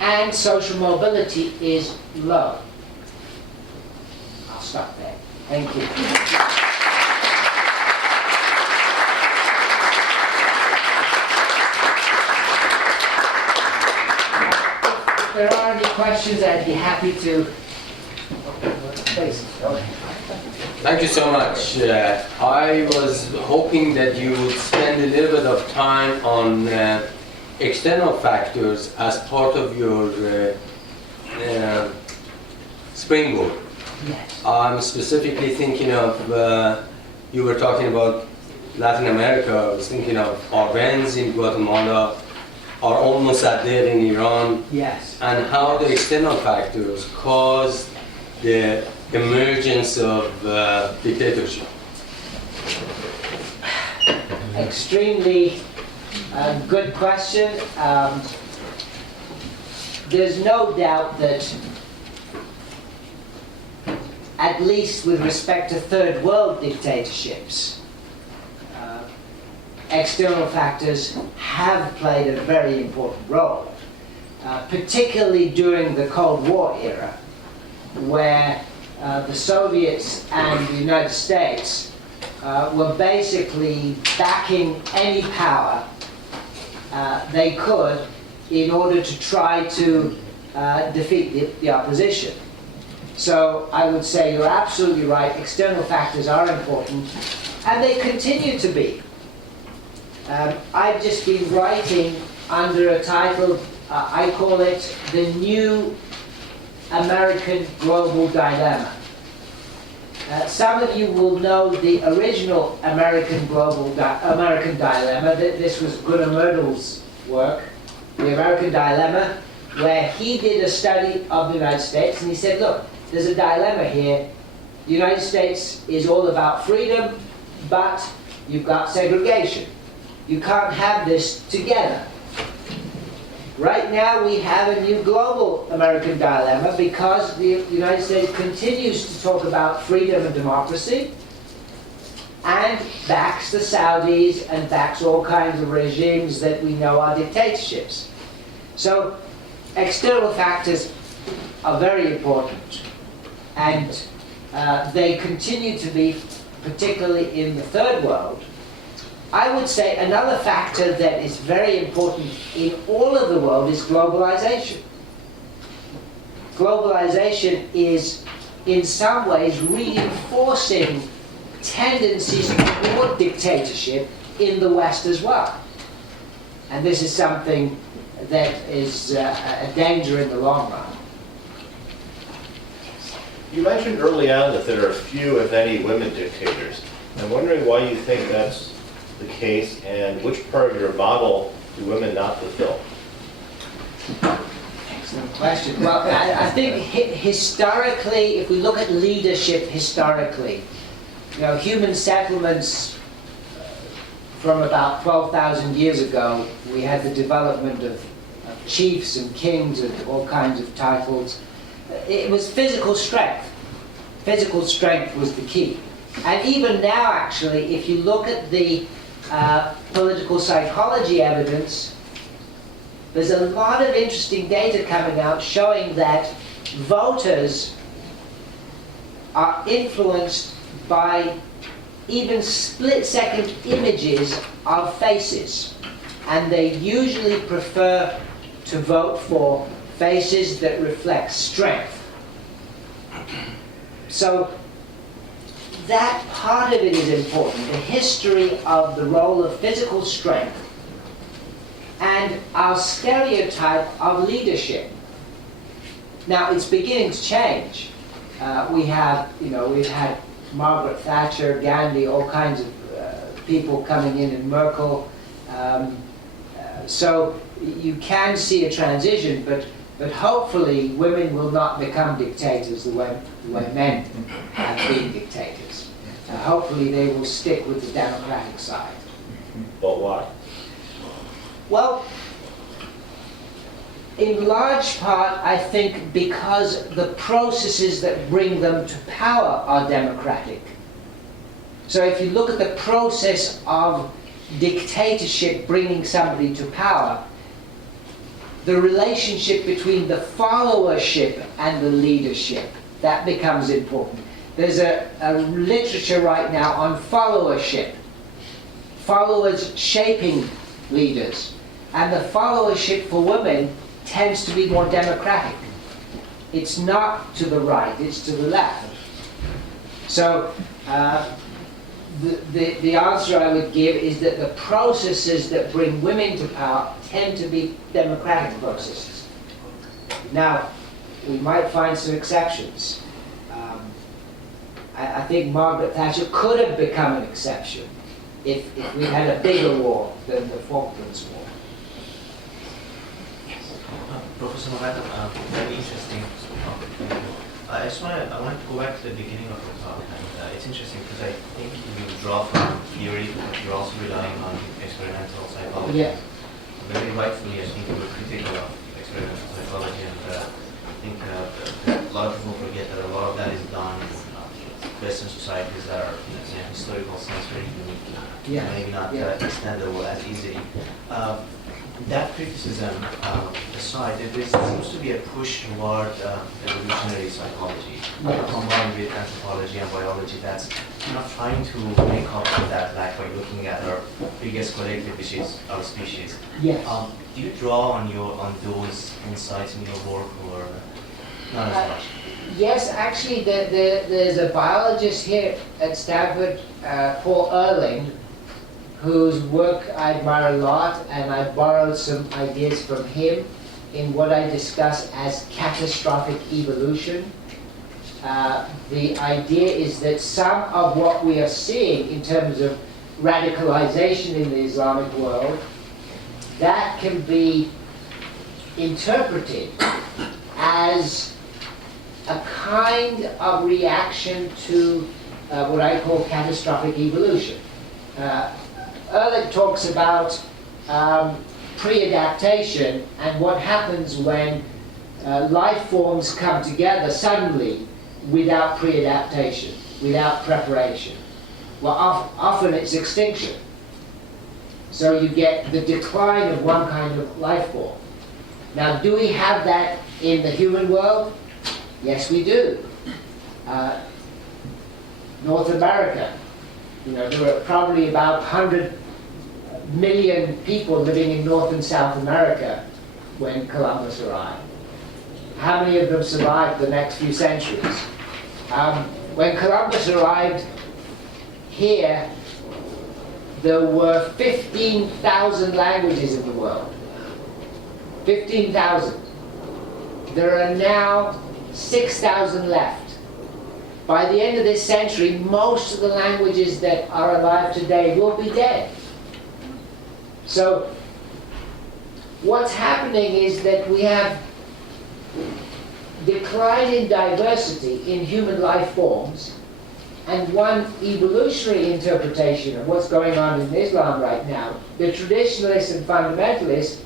and social mobility is low. I'll stop there. Thank you. If there are any questions, I'd be happy to. Please. Thank you so much. I was hoping that you would spend a little bit of time on external factors as part of your springboard. Yes. I'm specifically thinking of, you were talking about Latin America. I was thinking of our friends in Guatemala, are almost there in Iran. Yes. And how the external factors caused the emergence of dictatorship. Extremely good question. There's no doubt that at least with respect to third world dictatorships, external factors have played a very important role, particularly during the Cold War era, where the Soviets and the United States were basically backing any power they could in order to try to defeat the opposition. So I would say you're absolutely right, external factors are important, and they continue to be. I've just been writing under a title, I call it The New American Global Dilemma. Some of you will know the original American Dilemma. This was Gunnar Myrdal's work, The American Dilemma, where he did a study of the United States, and he said, look, there's a dilemma here. The United States is all about freedom, but you've got segregation. You can't have this together. Right now we have a new global American dilemma because the United States continues to talk about freedom and democracy and backs the Saudis and backs all kinds of regimes that we know are dictatorships. So external factors are very important, and they continue to be, particularly in the third world. I would say another factor that is very important in all of the world is globalization. Globalization is, in some ways, reinforcing tendencies toward dictatorship in the West as well. And this is something that is a danger in the long run. You mentioned early on that there are few, if any, women dictators. I'm wondering why you think that's the case, and which part of your model do women not fulfill? Excellent question. Well, I think historically, if we look at leadership historically, you know, human settlements from about 12,000 years ago, we had the development of chiefs and kings and all kinds of titles. It was physical strength. Physical strength was the key. And even now, actually, if you look at the political psychology evidence, there's a lot of interesting data coming out showing that voters are influenced by even split-second images of faces, and they usually prefer to vote for faces that reflect strength. So that part of it is important, the history of the role of physical strength and our stereotype of leadership. Now it's beginning to change. We've had Margaret Thatcher, Gandhi, all kinds of people coming in, and Merkel. So you can see a transition, but hopefully women will not become dictators the way men have been dictators. Hopefully they will stick with the democratic side. But why? Well, in large part, I think because the processes that bring them to power are democratic. So if you look at the process of dictatorship bringing somebody to power, the relationship between the followership and the leadership, that becomes important. There's a literature right now on followership, followers shaping leaders, and the followership for women tends to be more democratic. It's not to the right, it's to the left. So the answer I would give is that the processes that bring women to power tend to be democratic processes. Now, we might find some exceptions. I think Margaret Thatcher could have become an exception if we had a bigger war than the Falklands War. Professor Moghaddam, very interesting. I wanted to go back to the beginning of the talk, and it's interesting because I think you draw from theory, but you're also relying on experimental psychology. Yeah. Very rightfully, I think you were critical of experimental psychology, and I think a lot of people forget that a lot of that is done Western societies that are, in a historical sense, very unique, Yeah. maybe not Yeah. extendable as easily. That criticism aside, there seems to be a push toward evolutionary psychology, Yes. combined with anthropology and biology, that's trying to make up for that lack by looking at our biggest collective, which is our species. Yes. Do you draw on those insights in your work, or not as much? Yes, actually, there's a biologist here at Stanford, Paul Ehrling, whose work I admire a lot, and I borrowed some ideas from him in what I discuss as catastrophic evolution. The idea is that some of what we are seeing in terms of radicalization in the Islamic world, that can be interpreted as a kind of reaction to what I call catastrophic evolution. Ehrlich talks about pre-adaptation and what happens when life forms come together suddenly without pre-adaptation, without preparation. Well, often it's extinction. So you get the decline of one kind of life form. Now, do we have that in the human world? Yes, we do. North America, there were probably about 100 million people living in North and South America when Columbus arrived. How many of them survived the next few centuries? When Columbus arrived here, there were 15,000 languages in the world. 15,000. There are now 6,000 left. By the end of this century, most of the languages that are alive today will be dead. So what's happening is that we have decline in diversity in human life forms, and one evolutionary interpretation of what's going on in Islam right now, the traditionalists and fundamentalists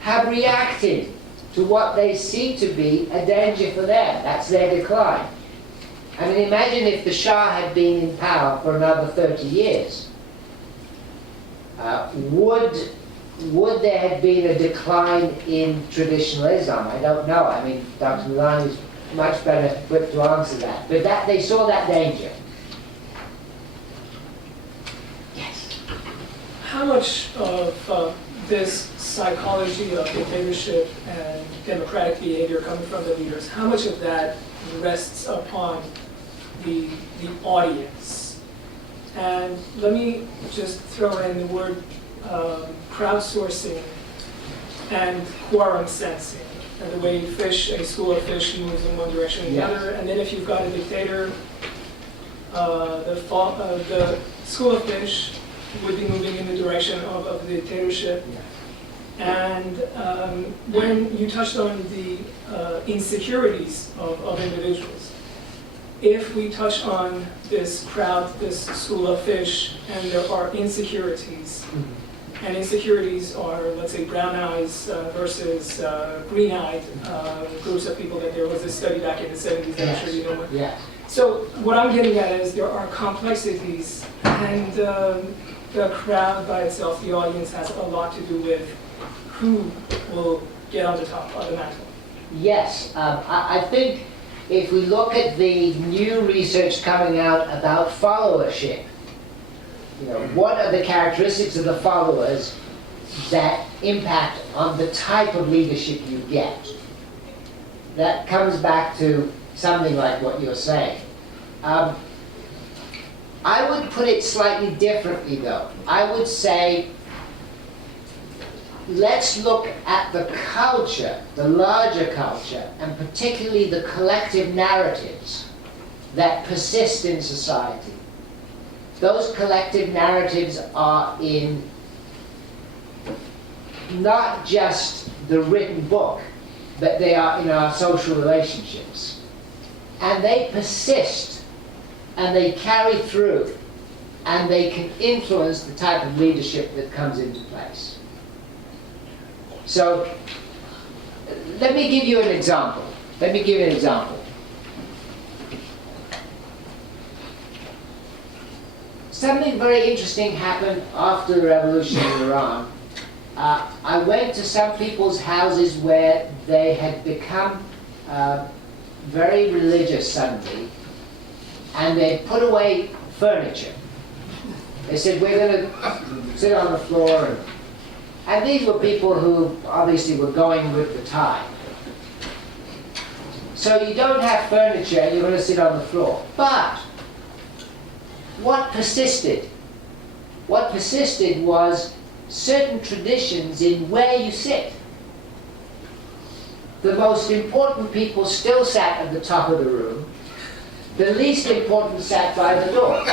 have reacted to what they see to be a danger for them. That's their decline. I mean, imagine if the Shah had been in power for another 30 years. Would there have been a decline in traditional Islam? I don't know. I mean, Dr. Milani is much better equipped to answer that. But they saw that danger. Yes? How much of this psychology of dictatorship and democratic behavior coming from the leaders, how much of that rests upon the audience? And let me just throw in the word crowdsourcing and quorum sensing, and the way a school of fish moves in one direction or the other. And then if you've got a dictator, the school of fish would be moving in the direction of the dictatorship. And when you touched on the insecurities of individuals, if we touch on this crowd, this school of fish, and there are insecurities, and insecurities are, let's say, brown eyes versus green-eyed groups of people, that there was a study back in the 70s that I'm sure you know. Yes. So what I'm getting at is there are complexities, and the crowd by itself, the audience, has a lot to do with who will get on the top of the mantle. Yes. I think if we look at the new research coming out about followership, what are the characteristics of the followers that impact on the type of leadership you get? That comes back to something like what you're saying. I would put it slightly differently, though. I would say, let's look at the culture, the larger culture, and particularly the collective narratives that persist in society. Those collective narratives are in not just the written book, but they are in our social relationships. And they persist, and they carry through, and they can influence the type of leadership that comes into place. So, let me give you an example. something very interesting happened after the revolution in Iran. I went to some people's houses where they had become very religious suddenly, and they put away furniture. They said, we're going to sit on the floor. And these were people who obviously were going with the tide. So you don't have furniture and you're going to sit on the floor. But what persisted? What persisted was certain traditions in where you sit. The most important people still sat at the top of the room. The least important sat by the door.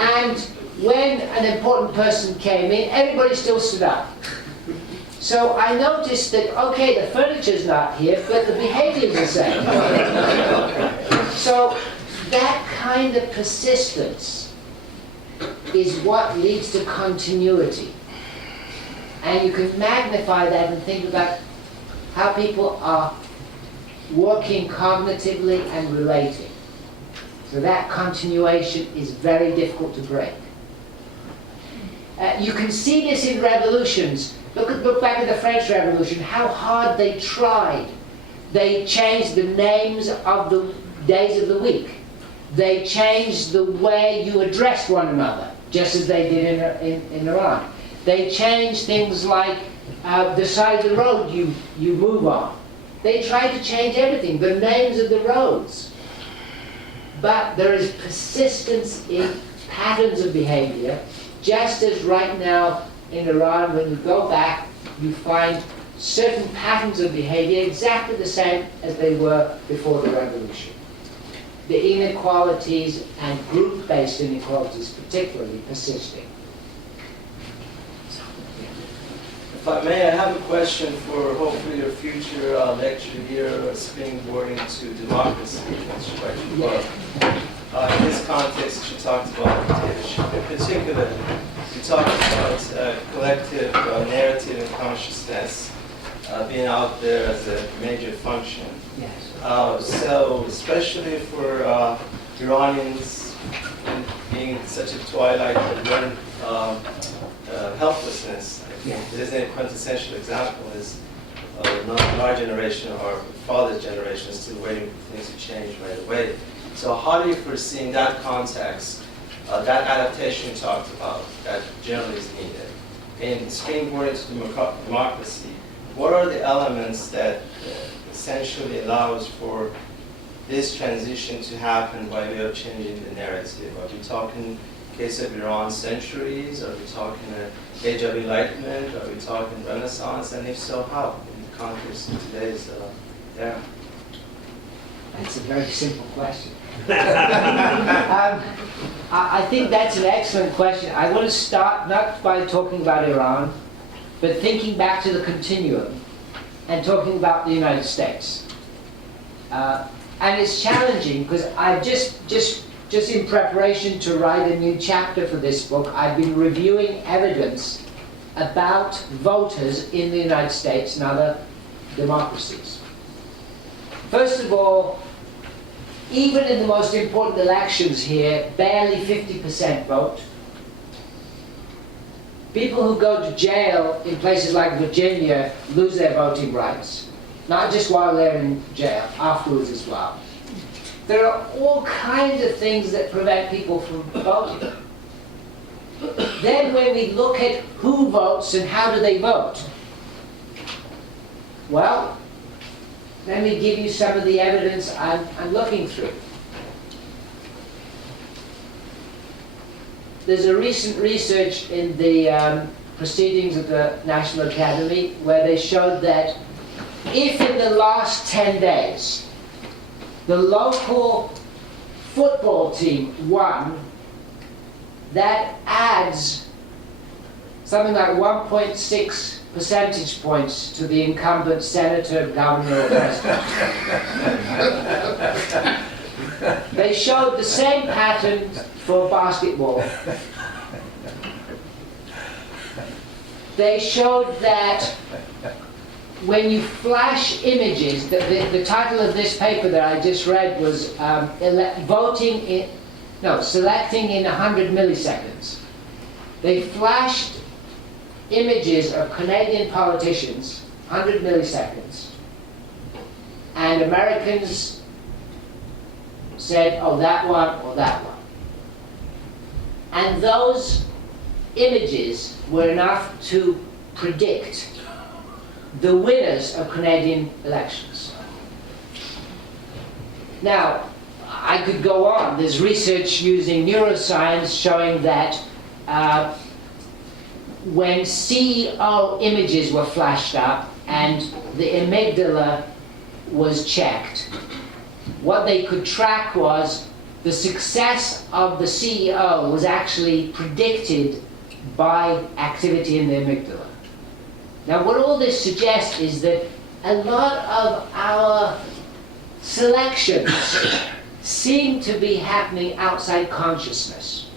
And when an important person came in, everybody still stood up. So I noticed that, okay, the furniture's not here, but the behavior's the same. So that kind of persistence is what leads to continuity. And you can magnify that and think about how people are working cognitively and relating. So that continuation is very difficult to break. You can see this in revolutions. Look back at the French Revolution, how hard they tried. They changed the names of the days of the week. They changed the way you addressed one another, just as they did in Iran. They changed things like the side of the road you move on. They tried to change everything, the names of the roads. But there is persistence in patterns of behavior, just as right now in Iran, when you go back, you find certain patterns of behavior exactly the same as they were before the revolution. The inequalities and group-based inequalities particularly persisting. If I may, I have a question for hopefully your future lecture here, springboarding to democracy, Mr. White. In this context, you talked about dictatorship. In particular, you talked about collective narrative and consciousness being out there as a major function. Yes. So, especially for Iranians being such a twilight of helplessness, Yes. there's a quintessential example is not our generation, our father's generation is still waiting for things to change right away. So how do you foresee in that context that adaptation you talked about that generally is needed? In springboarding to democracy, what are the elements that essentially allows for this transition to happen by way of changing the narrative? Are we talking case of Iran centuries? Are we talking age of enlightenment? Are we talking Renaissance? And if so, how? In the context of today's era? That's a very simple question. I think that's an excellent question. I want to start not by talking about Iran, but thinking back to the continuum and talking about the United States. And it's challenging because I've just in preparation to write a new chapter for this book, I've been reviewing evidence about voters in the United States and other democracies. First of all, even in the most important elections here, barely 50% vote. People who go to jail in places like Virginia lose their voting rights, not just while they're in jail, afterwards as well. There are all kinds of things that prevent people from voting. Then when we look at who votes and how do they vote, well, let me give you some of the evidence I'm looking through. There's a recent research in the proceedings of the National Academy where they showed that if in the last 10 days the local football team won, that adds something like 1.6 percentage points to the incumbent senator, governor, or president. They showed the same pattern for basketball. They showed that when you flash images, the title of this paper that I just read was voting No, selecting in 100 milliseconds. They flashed images of Canadian politicians, 100 milliseconds, and Americans said, oh, that one or that one. And those images were enough to predict the winners of Canadian elections. Now, I could go on. There's research using neuroscience showing that when CEO images were flashed up and the amygdala was checked, what they could track was the success of the CEO was actually predicted by activity in the amygdala. Now, what all this suggests is that a lot of our selections seem to be happening outside consciousness.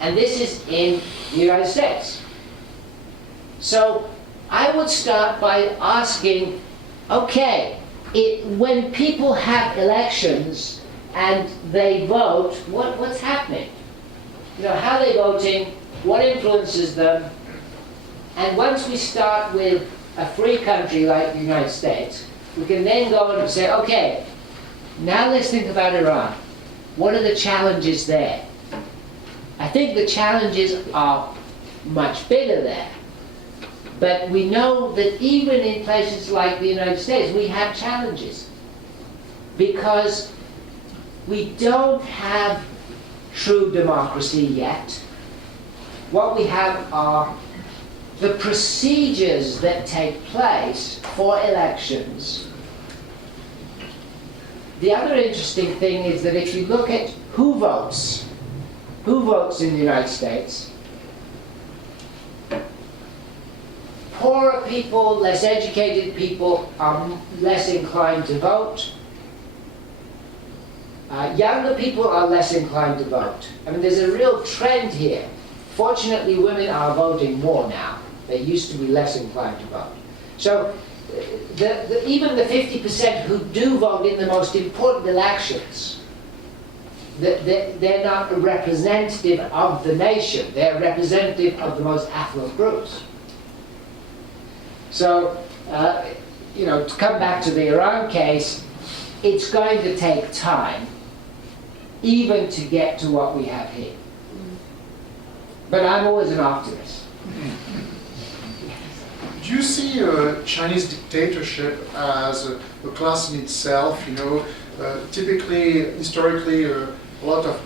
And this is in the United States. So I would start by asking, okay, when people have elections and they vote, what's happening? You know, how are they voting? What influences them? And once we start with a free country like the United States, we can then go and say, okay, now let's think about Iran. What are the challenges there? I think the challenges are much bigger there. But we know that even in places like the United States, we have challenges. Because we don't have true democracy yet. What we have are the procedures that take place for elections. The other interesting thing is that if you look at who votes in the United States, poorer people, less educated people are less inclined to vote. Younger people are less inclined to vote. I mean, there's a real trend here. Fortunately, women are voting more now. They used to be less inclined to vote. So even the 50% who do vote in the most important elections, they're not representative of the nation. They're representative of the most affluent groups. So, you know, to come back to the Iran case, it's going to take time even to get to what we have here. But I'm always an optimist. Do you see Chinese dictatorship as a class in itself? You know, typically, historically, a lot of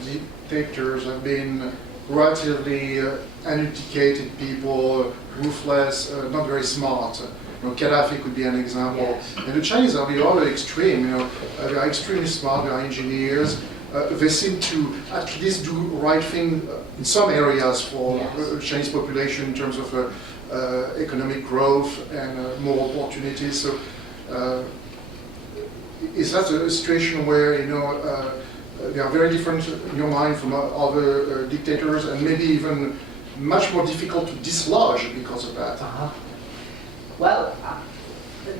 dictators have been relatively uneducated people, ruthless, not very smart. You know, Gaddafi could be an example. Yes. And the Chinese are the other extreme. You know, they are extremely smart. They are engineers. They seem to at least do right thing in some areas for the Chinese population in terms of economic growth and more opportunities. So, is that a situation where, you know, they are very different in your mind from other dictators, and maybe even much more difficult to dislodge because of that? Well,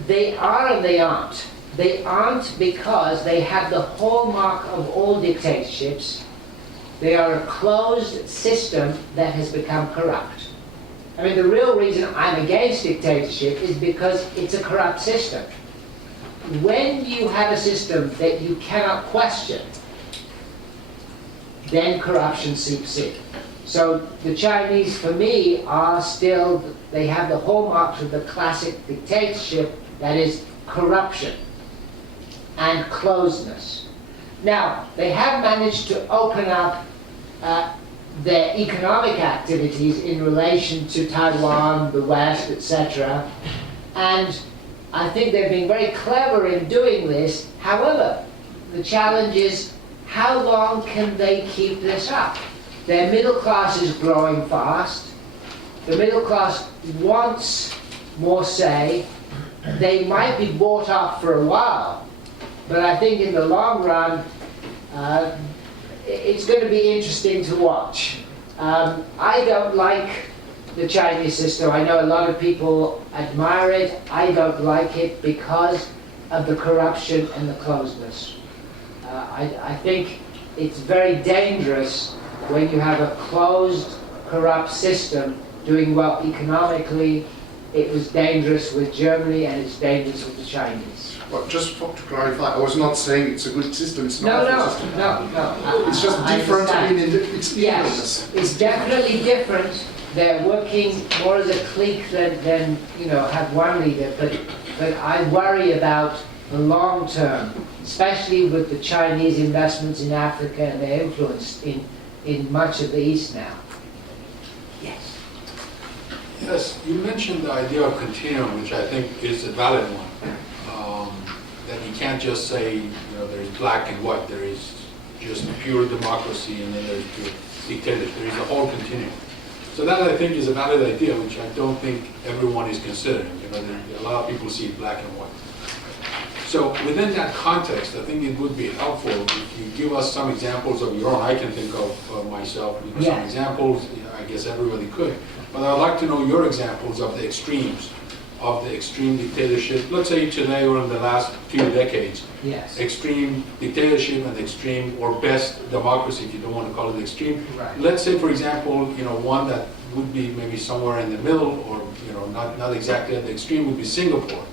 they are and they aren't. They aren't because they have the hallmark of all dictatorships. They are a closed system that has become corrupt. I mean, the real reason I'm against dictatorship is because it's a corrupt system. When you have a system that you cannot question, then corruption seeps in. So the Chinese, for me, are still, they have the hallmarks of the classic dictatorship, that is corruption and closeness. Now, they have managed to open up their economic activities in relation to Taiwan, the West, etc. And I think they've been very clever in doing this. However, the challenge is, how long can they keep this up? Their middle class is growing fast. The middle class wants more say. They might be bought off for a while, but I think in the long run, it's going to be interesting to watch. I don't like the Chinese system. I know a lot of people admire it. I don't like it because of the corruption and the closeness. I think it's very dangerous when you have a closed, corrupt system doing well economically. It was dangerous with Germany and it's dangerous with the Chinese. But just to clarify, I was not saying it's a good system, it's not a good system. No. It's just I different understand. in its Yes, evilness. it's definitely different. They're working more as a clique than have one leader. But I worry about the long term, especially with the Chinese investments in Africa and their influence in much of the East now. Yes. Yes, you mentioned the idea of continuum, which I think is a valid one. That you can't just say, there's black and white, there is just pure democracy and then there's pure dictatorship. There is a whole continuum. So that I think is a valid idea, which I don't think everyone is considering. A lot of people see black and white. So within that context, I think it would be helpful if you give us some examples of your own. I can think of myself, some examples. I guess everybody could. But I'd like to know your examples of the extremes, of the extreme dictatorship. Let's say today or in the last few decades. Yes. Extreme dictatorship and extreme or best democracy, if you don't want to call it extreme. Right. Let's say, for example, one that would be maybe somewhere in the middle, or not exactly at the extreme, would be Singapore,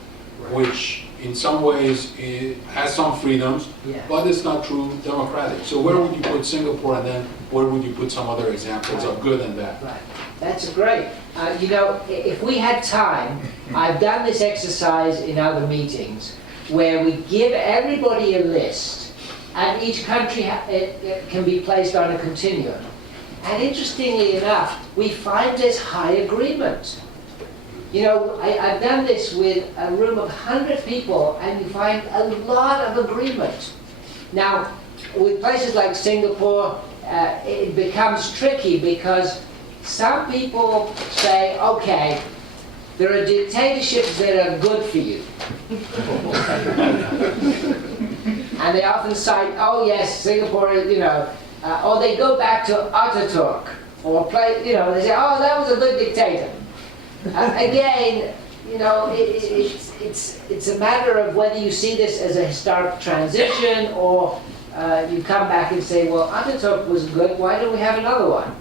which in some ways it has some freedoms, but it's not true democratic. So where would you put Singapore, and then where would you put some other examples of good and bad? Right. That's great. If we had time, I've done this exercise in other meetings where we give everybody a list and each country it can be placed on a continuum. And interestingly enough, we find this high agreement. I've done this with a room of 100 people and you find a lot of agreement. Now, with places like Singapore, it becomes tricky because some people say, okay, there are dictatorships that are good for you. And they often cite, oh yes, Singapore, or they go back to Ataturk, or they say, oh, that was a good dictator. Again, it's a matter of whether you see this as a historic transition or you come back and say, well, Ataturk was good, why don't we have another one?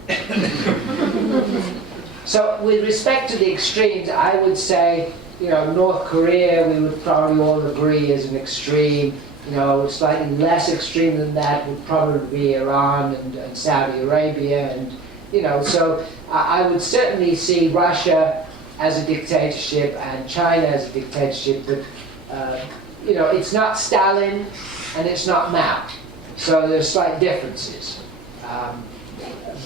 So with respect to the extremes, I would say, North Korea, we would probably all agree is an extreme. Slightly less extreme than that would probably be Iran and Saudi Arabia. And, so I would certainly see Russia as a dictatorship and China as a dictatorship, but, it's not Stalin and it's not Mao. So there's slight differences.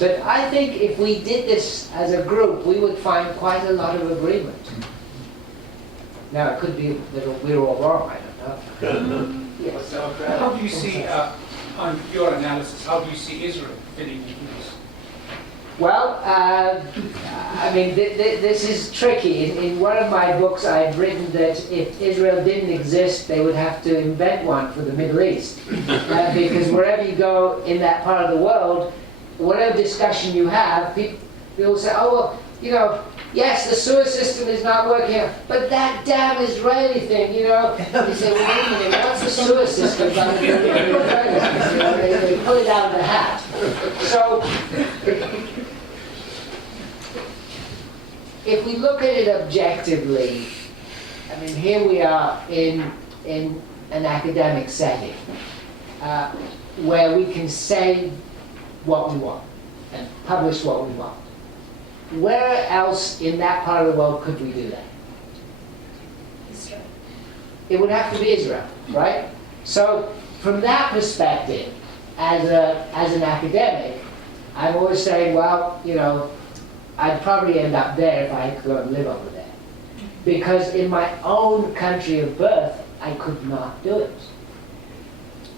But I think if we did this as a group, we would find quite a lot of agreement. Now, it could be that we're all wrong, I don't know. Yes. How do you see, on your analysis, how do you see Israel fitting into this? Well, this is tricky. In one of my books, I've written that if Israel didn't exist, they would have to invent one for the Middle East. Because wherever you go in that part of the world, whatever discussion you have, people say, oh, well, yes, the sewer system is not working out, but that damn Israeli thing, You say, wait a minute, what's the sewer system? They pull it out of the hat. So, if we look at it objectively, here we are in an academic setting where we can say what we want and publish what we want. Where else in that part of the world could we do that? Israel. It would have to be Israel, right? So from that perspective, as an academic, I'm always saying, well, I'd probably end up there if I could go and live over there. Because in my own country of birth, I could not do it.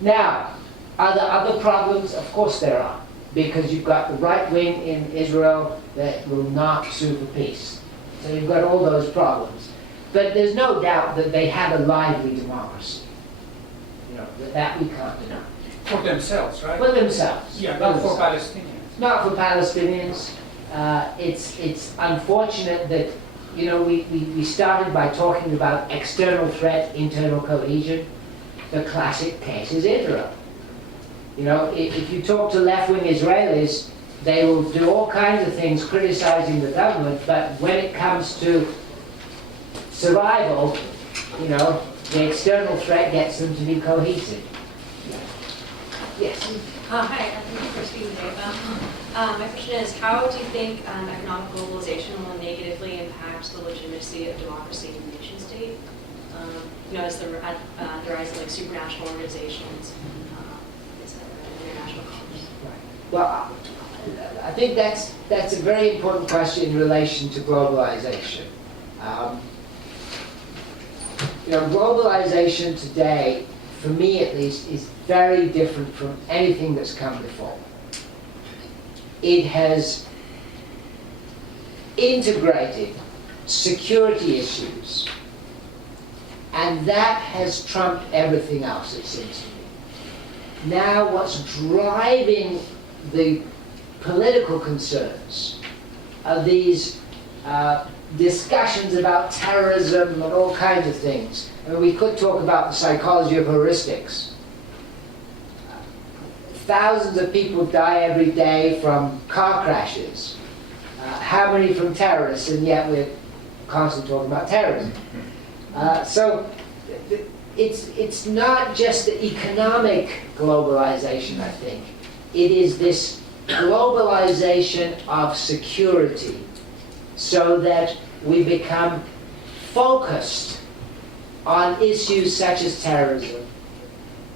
Now, are there other problems? Of course there are. Because you've got the right wing in Israel that will not sue for peace. So you've got all those problems. But there's no doubt that they have a lively democracy. That we can't deny. For themselves, right? For themselves. Yeah, not for Palestinians. Not for Palestinians. It's unfortunate that, we started by talking about external threat, internal cohesion. The classic case is Israel. You know, if you talk to left-wing Israelis, they will do all kinds of things criticizing the government, but when it comes to survival, you know, the external threat gets them to be cohesive. Yes? Hi, thank you for speaking today. My question is, how do you think economic globalization will negatively impact the legitimacy of democracy in the nation state? You know, as the rise of like supranational organizations, international commerce. Well, I think that's a very important question in relation to globalization. You know, globalization today, for me at least, is very different from anything that's come before. It has integrated security issues, and that has trumped everything else, it seems to me. Now what's driving the political concerns are these discussions about terrorism and all kinds of things. I mean, we could talk about the psychology of heuristics. Thousands of people die every day from car crashes. How many from terrorists? And yet we're constantly talking about terrorism. So it's not just the economic globalization, I think. It is this globalization of security, so that we become focused on issues such as terrorism,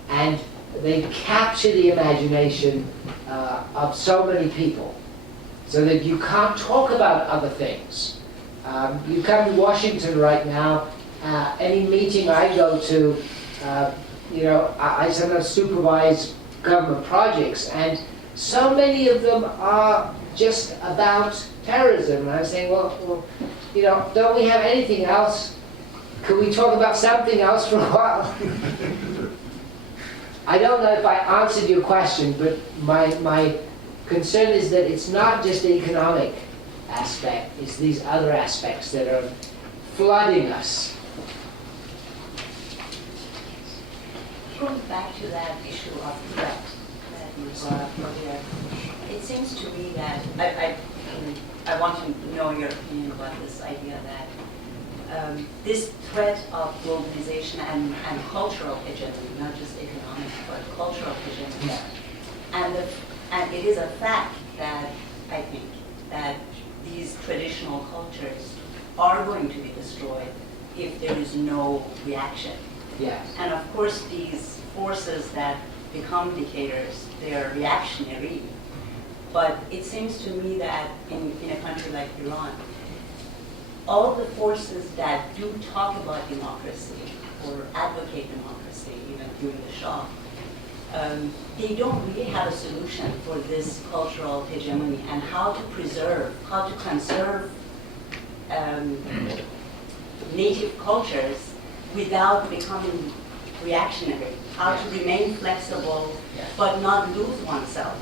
and they capture the imagination of so many people, so that you can't talk about other things. You come to Washington right now, any meeting I go to, you know, I sometimes supervise government projects, and so many of them are just about terrorism. And I'm saying, well, you know, don't we have anything else? Could we talk about something else for a while? I don't know if I answered your question, but my concern is that it's not just the economic aspect, it's these other aspects that are flooding us. Going back to that issue of threat that you brought up earlier, it seems to me that I want to know your opinion about this idea that this threat of globalization and cultural hegemony, not just economic, but cultural hegemony, and it is a fact that I think that these traditional cultures are going to be destroyed if there is no reaction. Yes. And of course, these forces that become dictators, they are reactionary. But it seems to me that in a country like Iran, all the forces that do talk about democracy or advocate democracy, even during the Shah, they don't really have a solution for this cultural hegemony and how to preserve, how to conserve native cultures without becoming reactionary, how to remain flexible but not lose oneself.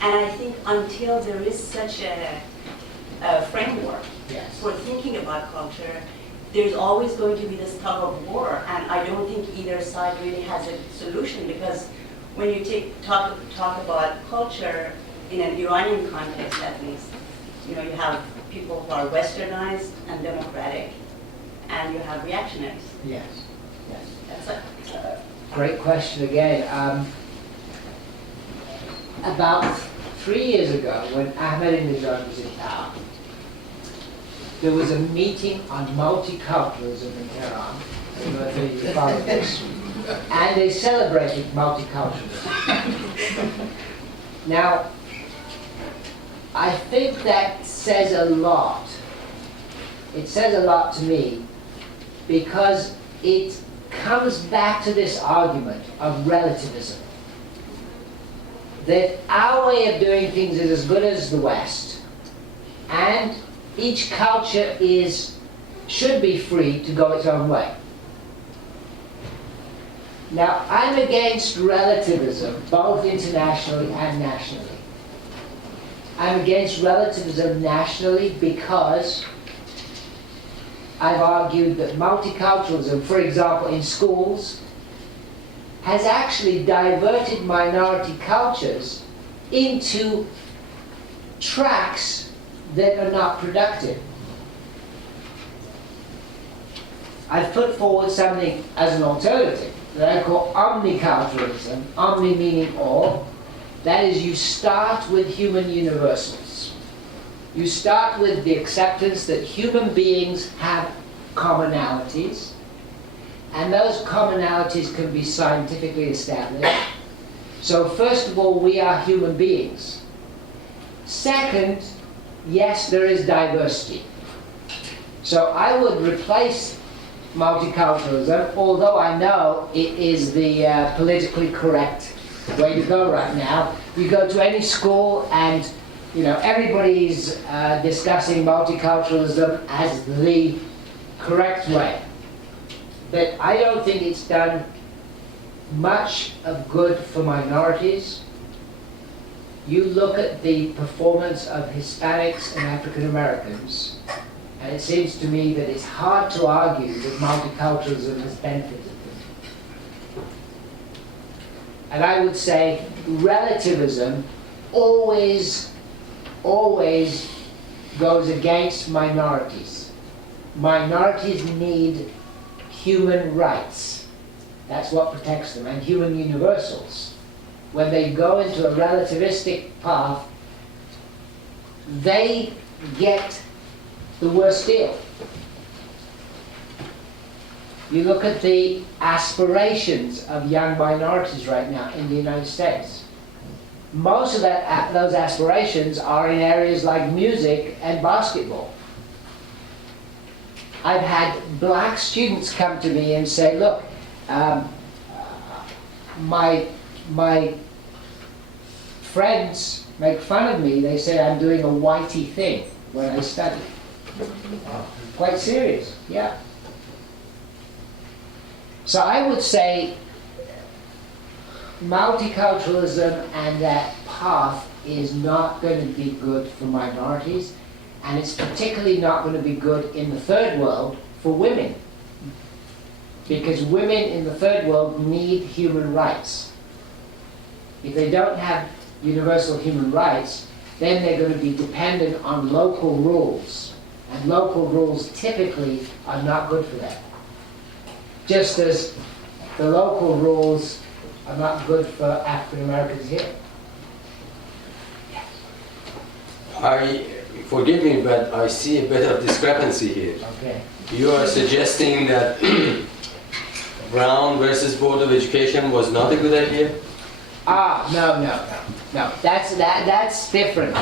And I think until there is such a framework for thinking about culture, there's always going to be this tug of war, and I don't think either side really has a solution, because when you talk about culture in an Iranian context, at least, you know, you have people who are westernized and democratic, and you have reactionaries. Yes. Yes. That's it. Great question again. About 3 years ago, when Ahmadinejad was in power, there was a meeting on multiculturalism in Tehran. I don't know if you follow this. And they celebrated multiculturalism. Now, I think that says a lot. It says a lot to me, because it comes back to this argument of relativism. That our way of doing things is as good as the West, and each culture should be free to go its own way. Now, I'm against relativism, both internationally and nationally. I'm against relativism nationally because I've argued that multiculturalism, for example, in schools, has actually diverted minority cultures into tracks that are not productive. I've put forward something as an alternative that I call omniculturalism, omni meaning all. That is, you start with human universals. You start with the acceptance that human beings have commonalities, and those commonalities can be scientifically established. So first of all, we are human beings. Second, yes, there is diversity. So I would replace multiculturalism, although I know it is the politically correct way to go right now. You go to any school and everybody's discussing multiculturalism as the correct way. But I don't think it's done much of good for minorities. You look at the performance of Hispanics and African Americans, and it seems to me that it's hard to argue that multiculturalism has benefited them. And I would say relativism always goes against minorities. Minorities need human rights. That's what protects them, and human universals. When they go into a relativistic path, they get the worst deal. You look at the aspirations of young minorities right now in the United States. Most of those aspirations are in areas like music and basketball. I've had black students come to me and say, look, my friends make fun of me. They say I'm doing a whitey thing when I study. Quite serious, yeah. So I would say multiculturalism and that path is not going to be good for minorities, and it's particularly not going to be good in the third world for women, because women in the third world need human rights. If they don't have universal human rights, then they're going to be dependent on local rules, and local rules typically are not good for them. Just as the local rules are not good for African Americans here. Forgive me, but I see a bit of discrepancy here. Okay. You are suggesting that Brown versus Board of Education was not a good idea? No. That's different.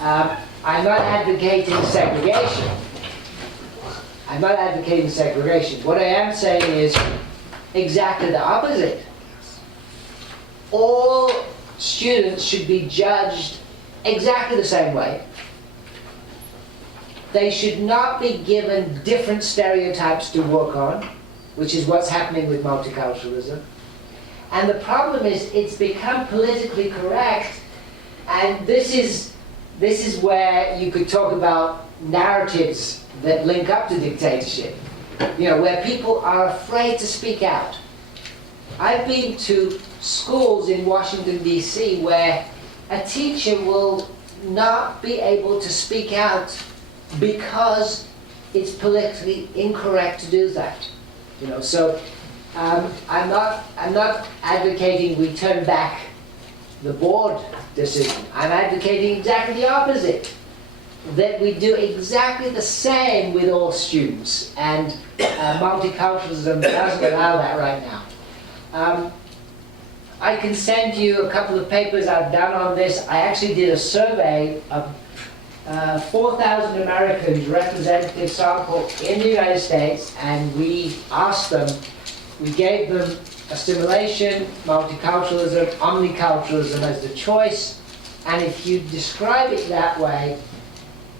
I'm not advocating segregation. What I am saying is exactly the opposite. All students should be judged exactly the same way. They should not be given different stereotypes to work on, which is what's happening with multiculturalism. And the problem is it's become politically correct, and this is where you could talk about narratives that link up to dictatorship, where people are afraid to speak out. I've been to schools in Washington, D.C. where a teacher will not be able to speak out because it's politically incorrect to do that. So I'm not advocating we turn back the board decision. I'm advocating exactly the opposite, that we do exactly the same with all students, and multiculturalism doesn't allow that right now. I can send you a couple of papers I've done on this. I actually did a survey of 4,000 Americans, representative sample in the United States, and we asked them, we gave them a simulation, multiculturalism, omniculturalism as the choice, and if you describe it that way,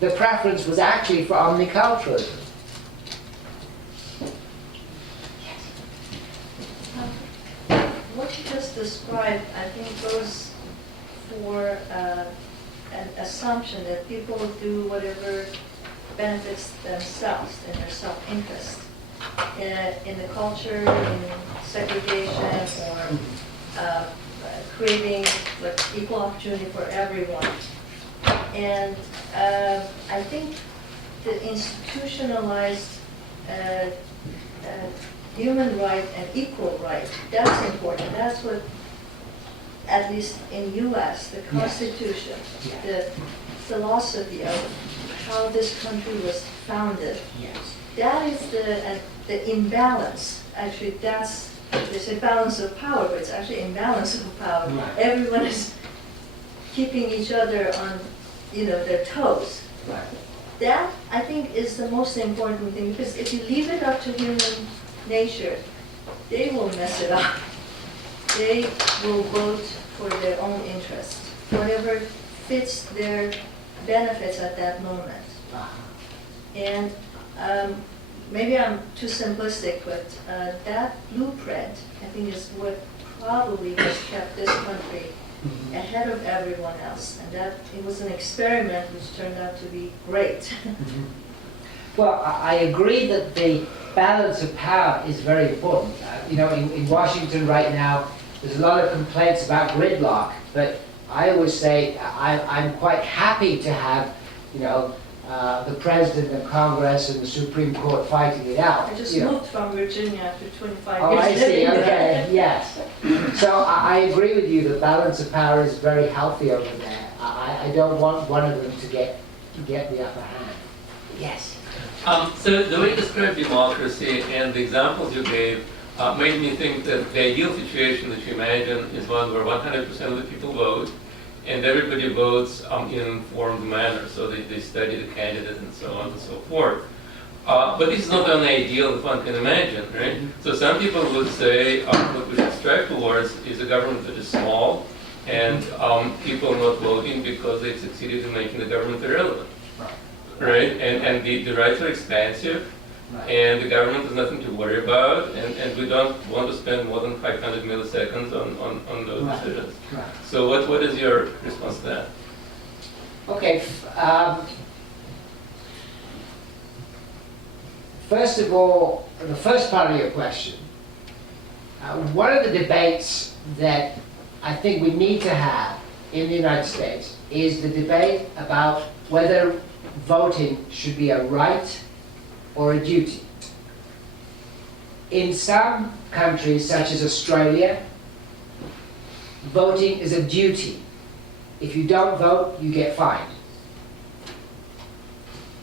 the preference was actually for omniculturalism. What you just described, I think, goes for an assumption that people do whatever benefits themselves in their self-interest. in the culture, in segregation, or creating like equal opportunity for everyone. And I think the institutionalized human right and equal right, that's important. That's what, at least in U.S., the Constitution, the philosophy of how this country was founded. That is the imbalance. Actually, there's a balance of power, but it's actually imbalance of power. Everyone is keeping each other on, their toes. That, I think, is the most important thing, because if you leave it up to human nature, they will mess it up. They will vote for their own interest, whatever fits their benefits at that moment. And maybe I'm too simplistic, but that blueprint, I think, is what probably has kept this country ahead of everyone else. And that it was an experiment which turned out to be great. Well, I agree that the balance of power is very important. In Washington right now, there's a lot of complaints about gridlock, but I always say I'm quite happy to have, the President and Congress and the Supreme Court fighting it out. I just moved from Virginia after 25 Oh, years. I see, okay, yes. So I agree with you that balance of power is very healthy over there. I don't want one of them to get the upper hand. Yes. So the way you described democracy and the examples you gave made me think that the ideal situation that you imagine is one where 100% of the people vote, and everybody votes in an informed manner, so they study the candidate and so on and so forth. But this is not the only ideal that one can imagine, right? So some people would say what we should strive towards is a government that is small, and people not voting because they've succeeded in making the government irrelevant, right? And the rights are expansive, and the government has nothing to worry about, and we don't want to spend more than 500 milliseconds on those decisions. So what is your response to that? Okay. First of all, the first part of your question, one of the debates that I think we need to have in the United States is the debate about whether voting should be a right or a duty. In some countries, such as Australia, voting is a duty. If you don't vote, you get fined.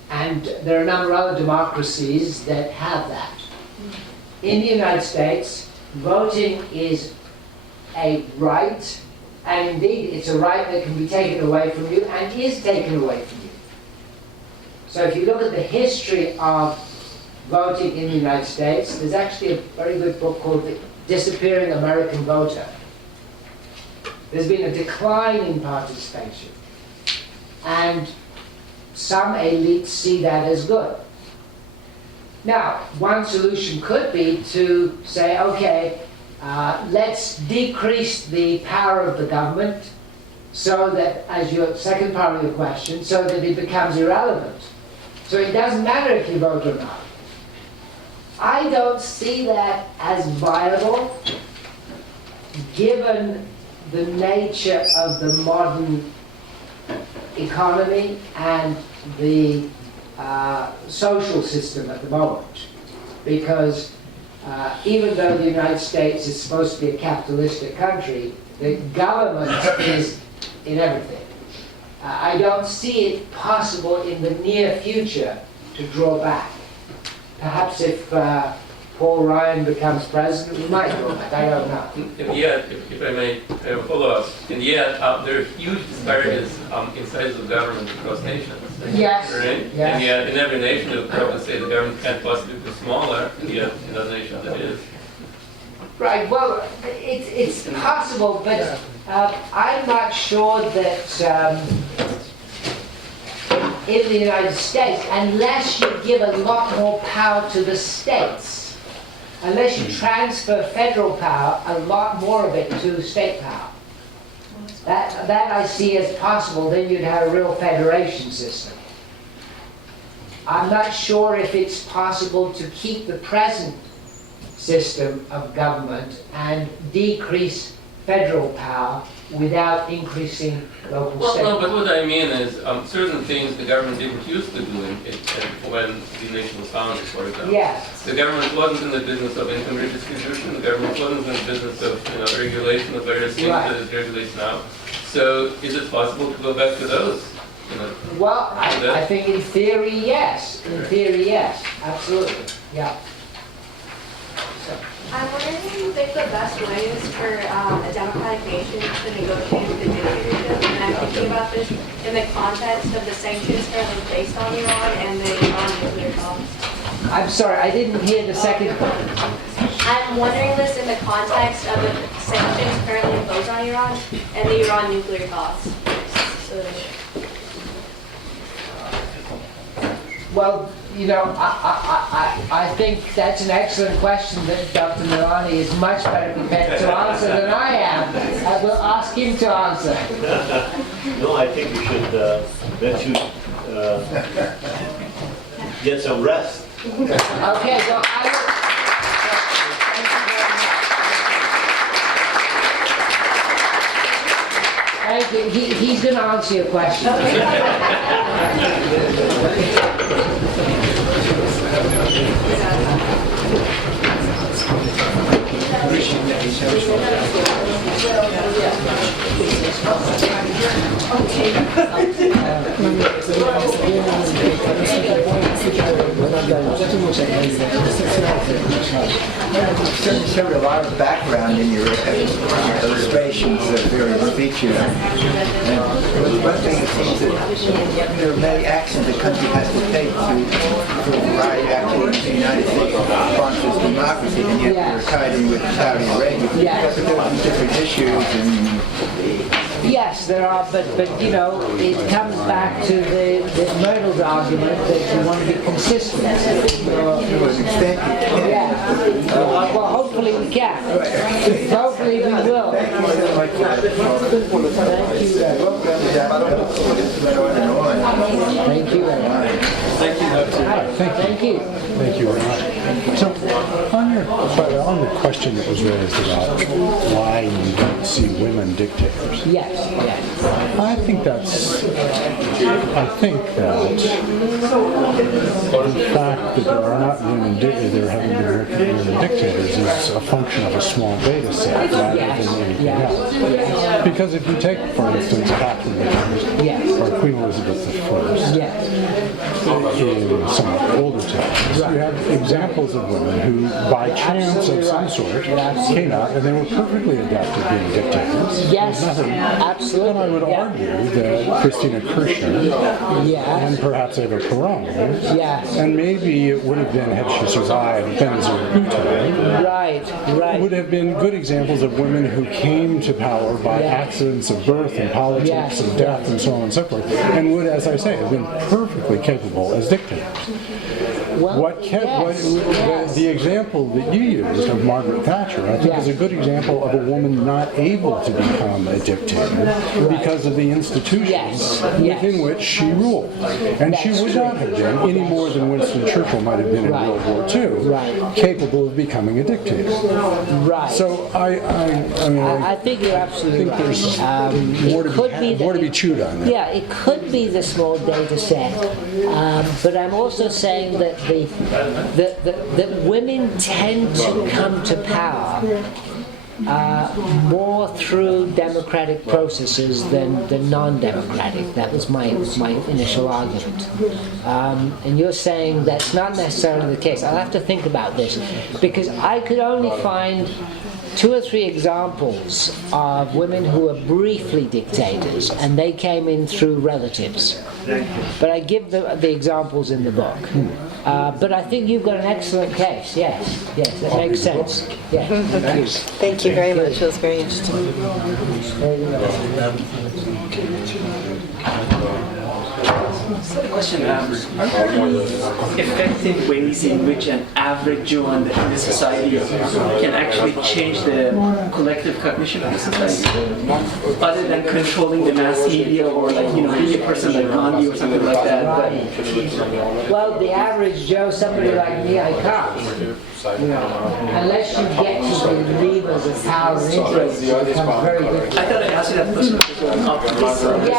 And there are a number of other democracies that have that. In the United States, voting is a right, and indeed it's a right that can be taken away from you and is taken away from you. So if you look at the history of voting in the United States, there's actually a very good book called The Disappearing American Voter. There's been a decline in participation, and some elites see that as good. Now, one solution could be to say, okay, let's decrease the power of the government so that, as your second part of your question, so that it becomes irrelevant. So it doesn't matter if you vote or not. I don't see that as viable, given the nature of the modern economy and the social system at the moment. Because even though the United States is supposed to be a capitalistic country, the government is in everything. I don't see it possible in the near future to draw back. Perhaps if Paul Ryan becomes president, we might draw back. I don't know. And yet, if I may follow up, and yet there are huge disparities in size of government across nations. Yes. Right? Yes. And yet, in every nation, they'll probably say the government can't possibly be smaller, and yet in other nations it is. Right, well, it's possible, but I'm not sure that in the United States, unless you give a lot more power to the states, unless you transfer federal power, a lot more of it to state power. That I see as possible, then you'd have a real federation system. I'm not sure if it's possible to keep the present system of government and decrease federal power without increasing local Well, state. no, but what I mean is certain things the government didn't used to do when the nation was founded, for example. Yes. The government wasn't in the business of income redistribution. The government wasn't in the business of regulation of various things Right. that it regulates now. So is it possible to go back to those? Well, I think in theory, yes. In theory, yes. Absolutely. Yeah. I'm wondering if you think the best way is for a democratic nation to negotiate with the dictatorship, and I'm thinking about this in the context of the sanctions currently placed on Iran and the Iran nuclear talks. I'm sorry, I didn't hear the second part. I'm wondering this in the context of the sanctions currently imposed on Iran and the Iran nuclear talks. So, Well, you know, I think that's an excellent question that Dr. Milani is much better prepared to answer than I am. I will ask him to answer. No, I think we should let you get some rest. Okay, well, I will. Thank you. He's going to answer your question. Certainly showed a lot of background in your illustrations of various features. And one thing it seems that there are many actions the country has to take to provide actually the United States sponsors democracy, and yet they're tied in with Saudi Arabia. Yes. There are different issues and Yes, there are, but you know, it comes back to the Myrtle's argument that you want to be consistent. Yeah. Well, hopefully we can. Hopefully we will. Thank you very much. Thank you very much. Thank you, Dr. Thank you. Thank you very much. So, on the question that was raised about why you don't see women dictators. Yes. I think that the fact that there are not women there haven't been women dictators is a function of a small data set rather than anything else. Because if you take, for instance, Catherine the First or Queen Elizabeth I, in some older times, you have examples of women who, by chance of some sort, came out and they were perfectly adept at being dictators. Yes, absolutely. And I would argue that Christina Kirchner and perhaps Eva Peron, and maybe it would have been, had she survived Benazir Bhutto, would have been good examples of women who came to power by accidents of birth and politics and death and so on and so forth, and would, as I say, have been perfectly capable as dictators. The example that you used of Margaret Thatcher, I think, is a good example of a woman not able to become a dictator because of the institutions within which she ruled. And she would not have been, any more than Winston Churchill might have been in World War II, capable of becoming a dictator. So I think you're absolutely right. There's more to be chewed on there. Yeah, it could be the small data set, but I'm also saying that that women tend to come to power more through democratic processes than non-democratic. That was my initial argument. And you're saying that's not necessarily the case. I'll have to think about this, because I could only find 2 or 3 examples of women who were briefly dictators, and they came in through relatives. But I give the examples in the book. But I think you've got an excellent case. Yes, that makes sense. Yeah. Thank you. Thank you very much. It was very interesting. Very good. Question, effective ways in which an average Jew in the society can actually change the collective cognition of the society, other than controlling the mass media or being a person like Gandhi or something like that. Well, the average Joe, somebody like me, I can't. Unless you get to the levers of power and influence, it becomes very difficult. I thought I'd ask you that question.